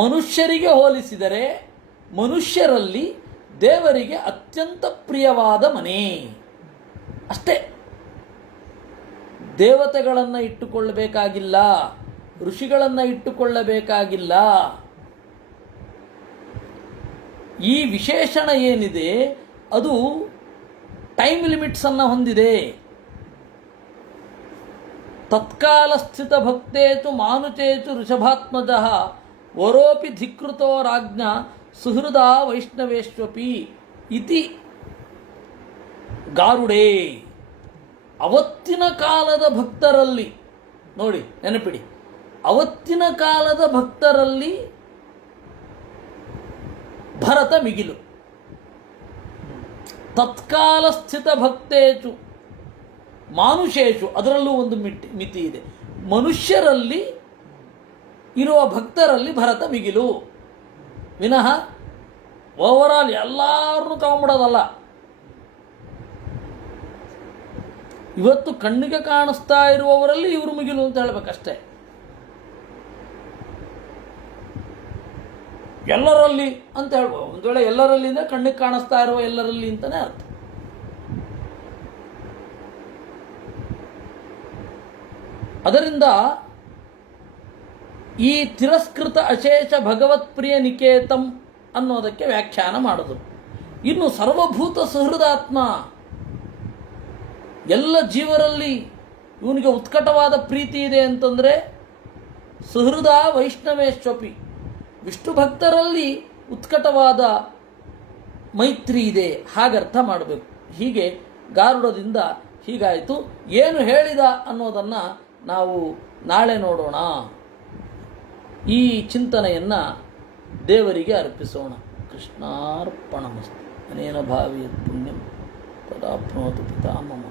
ಮನುಷ್ಯರಿಗೆ ಹೋಲಿಸಿದರೆ ಮನುಷ್ಯರಲ್ಲಿ ದೇವರಿಗೆ ಅತ್ಯಂತ ಪ್ರಿಯವಾದ ಮನೆ ಅಷ್ಟೇ. ದೇವತೆಗಳನ್ನು ಇಟ್ಟುಕೊಳ್ಳಬೇಕಾಗಿಲ್ಲ, ಋಷಿಗಳನ್ನು ಇಟ್ಟುಕೊಳ್ಳಬೇಕಾಗಿಲ್ಲ. ಈ ವಿಶೇಷಣ ಏನಿದೆ ಅದು ಟೈಮ್ ಲಿಮಿಟ್ಸನ್ನು ಹೊಂದಿದೆ. ತತ್ಕಾಲ ಸ್ಥಿತ ಭಕ್ತೇತು ಮಾನುಚೇತು ಋಷಭಾತ್ಮಜ ವರೋಪಿ ಧಿಕೃತೋ ರಾಜ್ಞ ಸುಹೃದ ವೈಷ್ಣವೇಶ್ವಪಿ ಇತಿ ಗಾರುಡೇ. ಅವತ್ತಿನ ಕಾಲದ ಭಕ್ತರಲ್ಲಿ ನೋಡಿ, ನೆನಪಿಡಿ, ಅವತ್ತಿನ ಕಾಲದ ಭಕ್ತರಲ್ಲಿ ಭರತ ಮಿಗಿಲು. ತತ್ಕಾಲ ಸ್ಥಿತ ಭಕ್ತೇಚು ಮಾನುಷೇಶು, ಅದರಲ್ಲೂ ಒಂದು ಮಿತಿ ಇದೆ. ಮನುಷ್ಯರಲ್ಲಿ ಇರುವ ಭಕ್ತರಲ್ಲಿ ಭರತ ಮಿಗಿಲು. ವಿನಃ ಓವರಾಲ್ ಎಲ್ಲರನ್ನೂ ತಗೊಂಬಿಡೋದಲ್ಲ. ಇವತ್ತು ಕಣ್ಣಿಗೆ ಕಾಣಿಸ್ತಾ ಇರುವವರಲ್ಲಿ ಇವರು ಮಿಗಿಲು ಅಂತ ಹೇಳಬೇಕಷ್ಟೇ. ಎಲ್ಲರಲ್ಲಿ ಅಂತ ಹೇಳ್ಬೋದು. ಒಂದು ವೇಳೆ ಎಲ್ಲರಲ್ಲಿ ಅಂದರೆ ಕಣ್ಣಿಗೆ ಕಾಣಿಸ್ತಾ ಇರುವ ಎಲ್ಲರಲ್ಲಿ ಅಂತಲೇ ಅರ್ಥ. ಅದರಿಂದ ಈ ತಿರಸ್ಕೃತ ಅಶೇಷ ಭಗವತ್ ಪ್ರಿಯ ನಿಕೇತಂ ಅನ್ನೋದಕ್ಕೆ ವ್ಯಾಖ್ಯಾನ ಮಾಡಿದ್ರು. ಇನ್ನು ಸರ್ವಭೂತ ಸುಹೃದಾತ್ಮ, ಎಲ್ಲ ಜೀವರಲ್ಲಿ ಇವನಿಗೆ ಉತ್ಕಟವಾದ ಪ್ರೀತಿ ಇದೆ ಅಂತಂದರೆ ಸುಹೃದ ವೈಷ್ಣವೇಶ್ವಪಿ, ವಿಷ್ಣು ಭಕ್ತರಲ್ಲಿ ಉತ್ಕಟವಾದ ಮೈತ್ರಿ ಇದೆ, ಹಾಗರ್ಥ ಮಾಡಬೇಕು. ಹೀಗೆ ಗಾರುಡದಿಂದ ಹೀಗಾಯಿತು. ಏನು ಹೇಳಿದ ಅನ್ನೋದನ್ನು ನಾವು ನಾಳೆ ನೋಡೋಣ. ಈ ಚಿಂತನೆಯನ್ನು ದೇವರಿಗೆ ಅರ್ಪಿಸೋಣ. ಕೃಷ್ಣಾರ್ಪಣಮಸ್ತು. ಅನೇನ ಭಾವಿಯತ್ ಪುಣ್ಯಂ ತದಾಪ್ನೋತು ಪಿತಾಮಹ.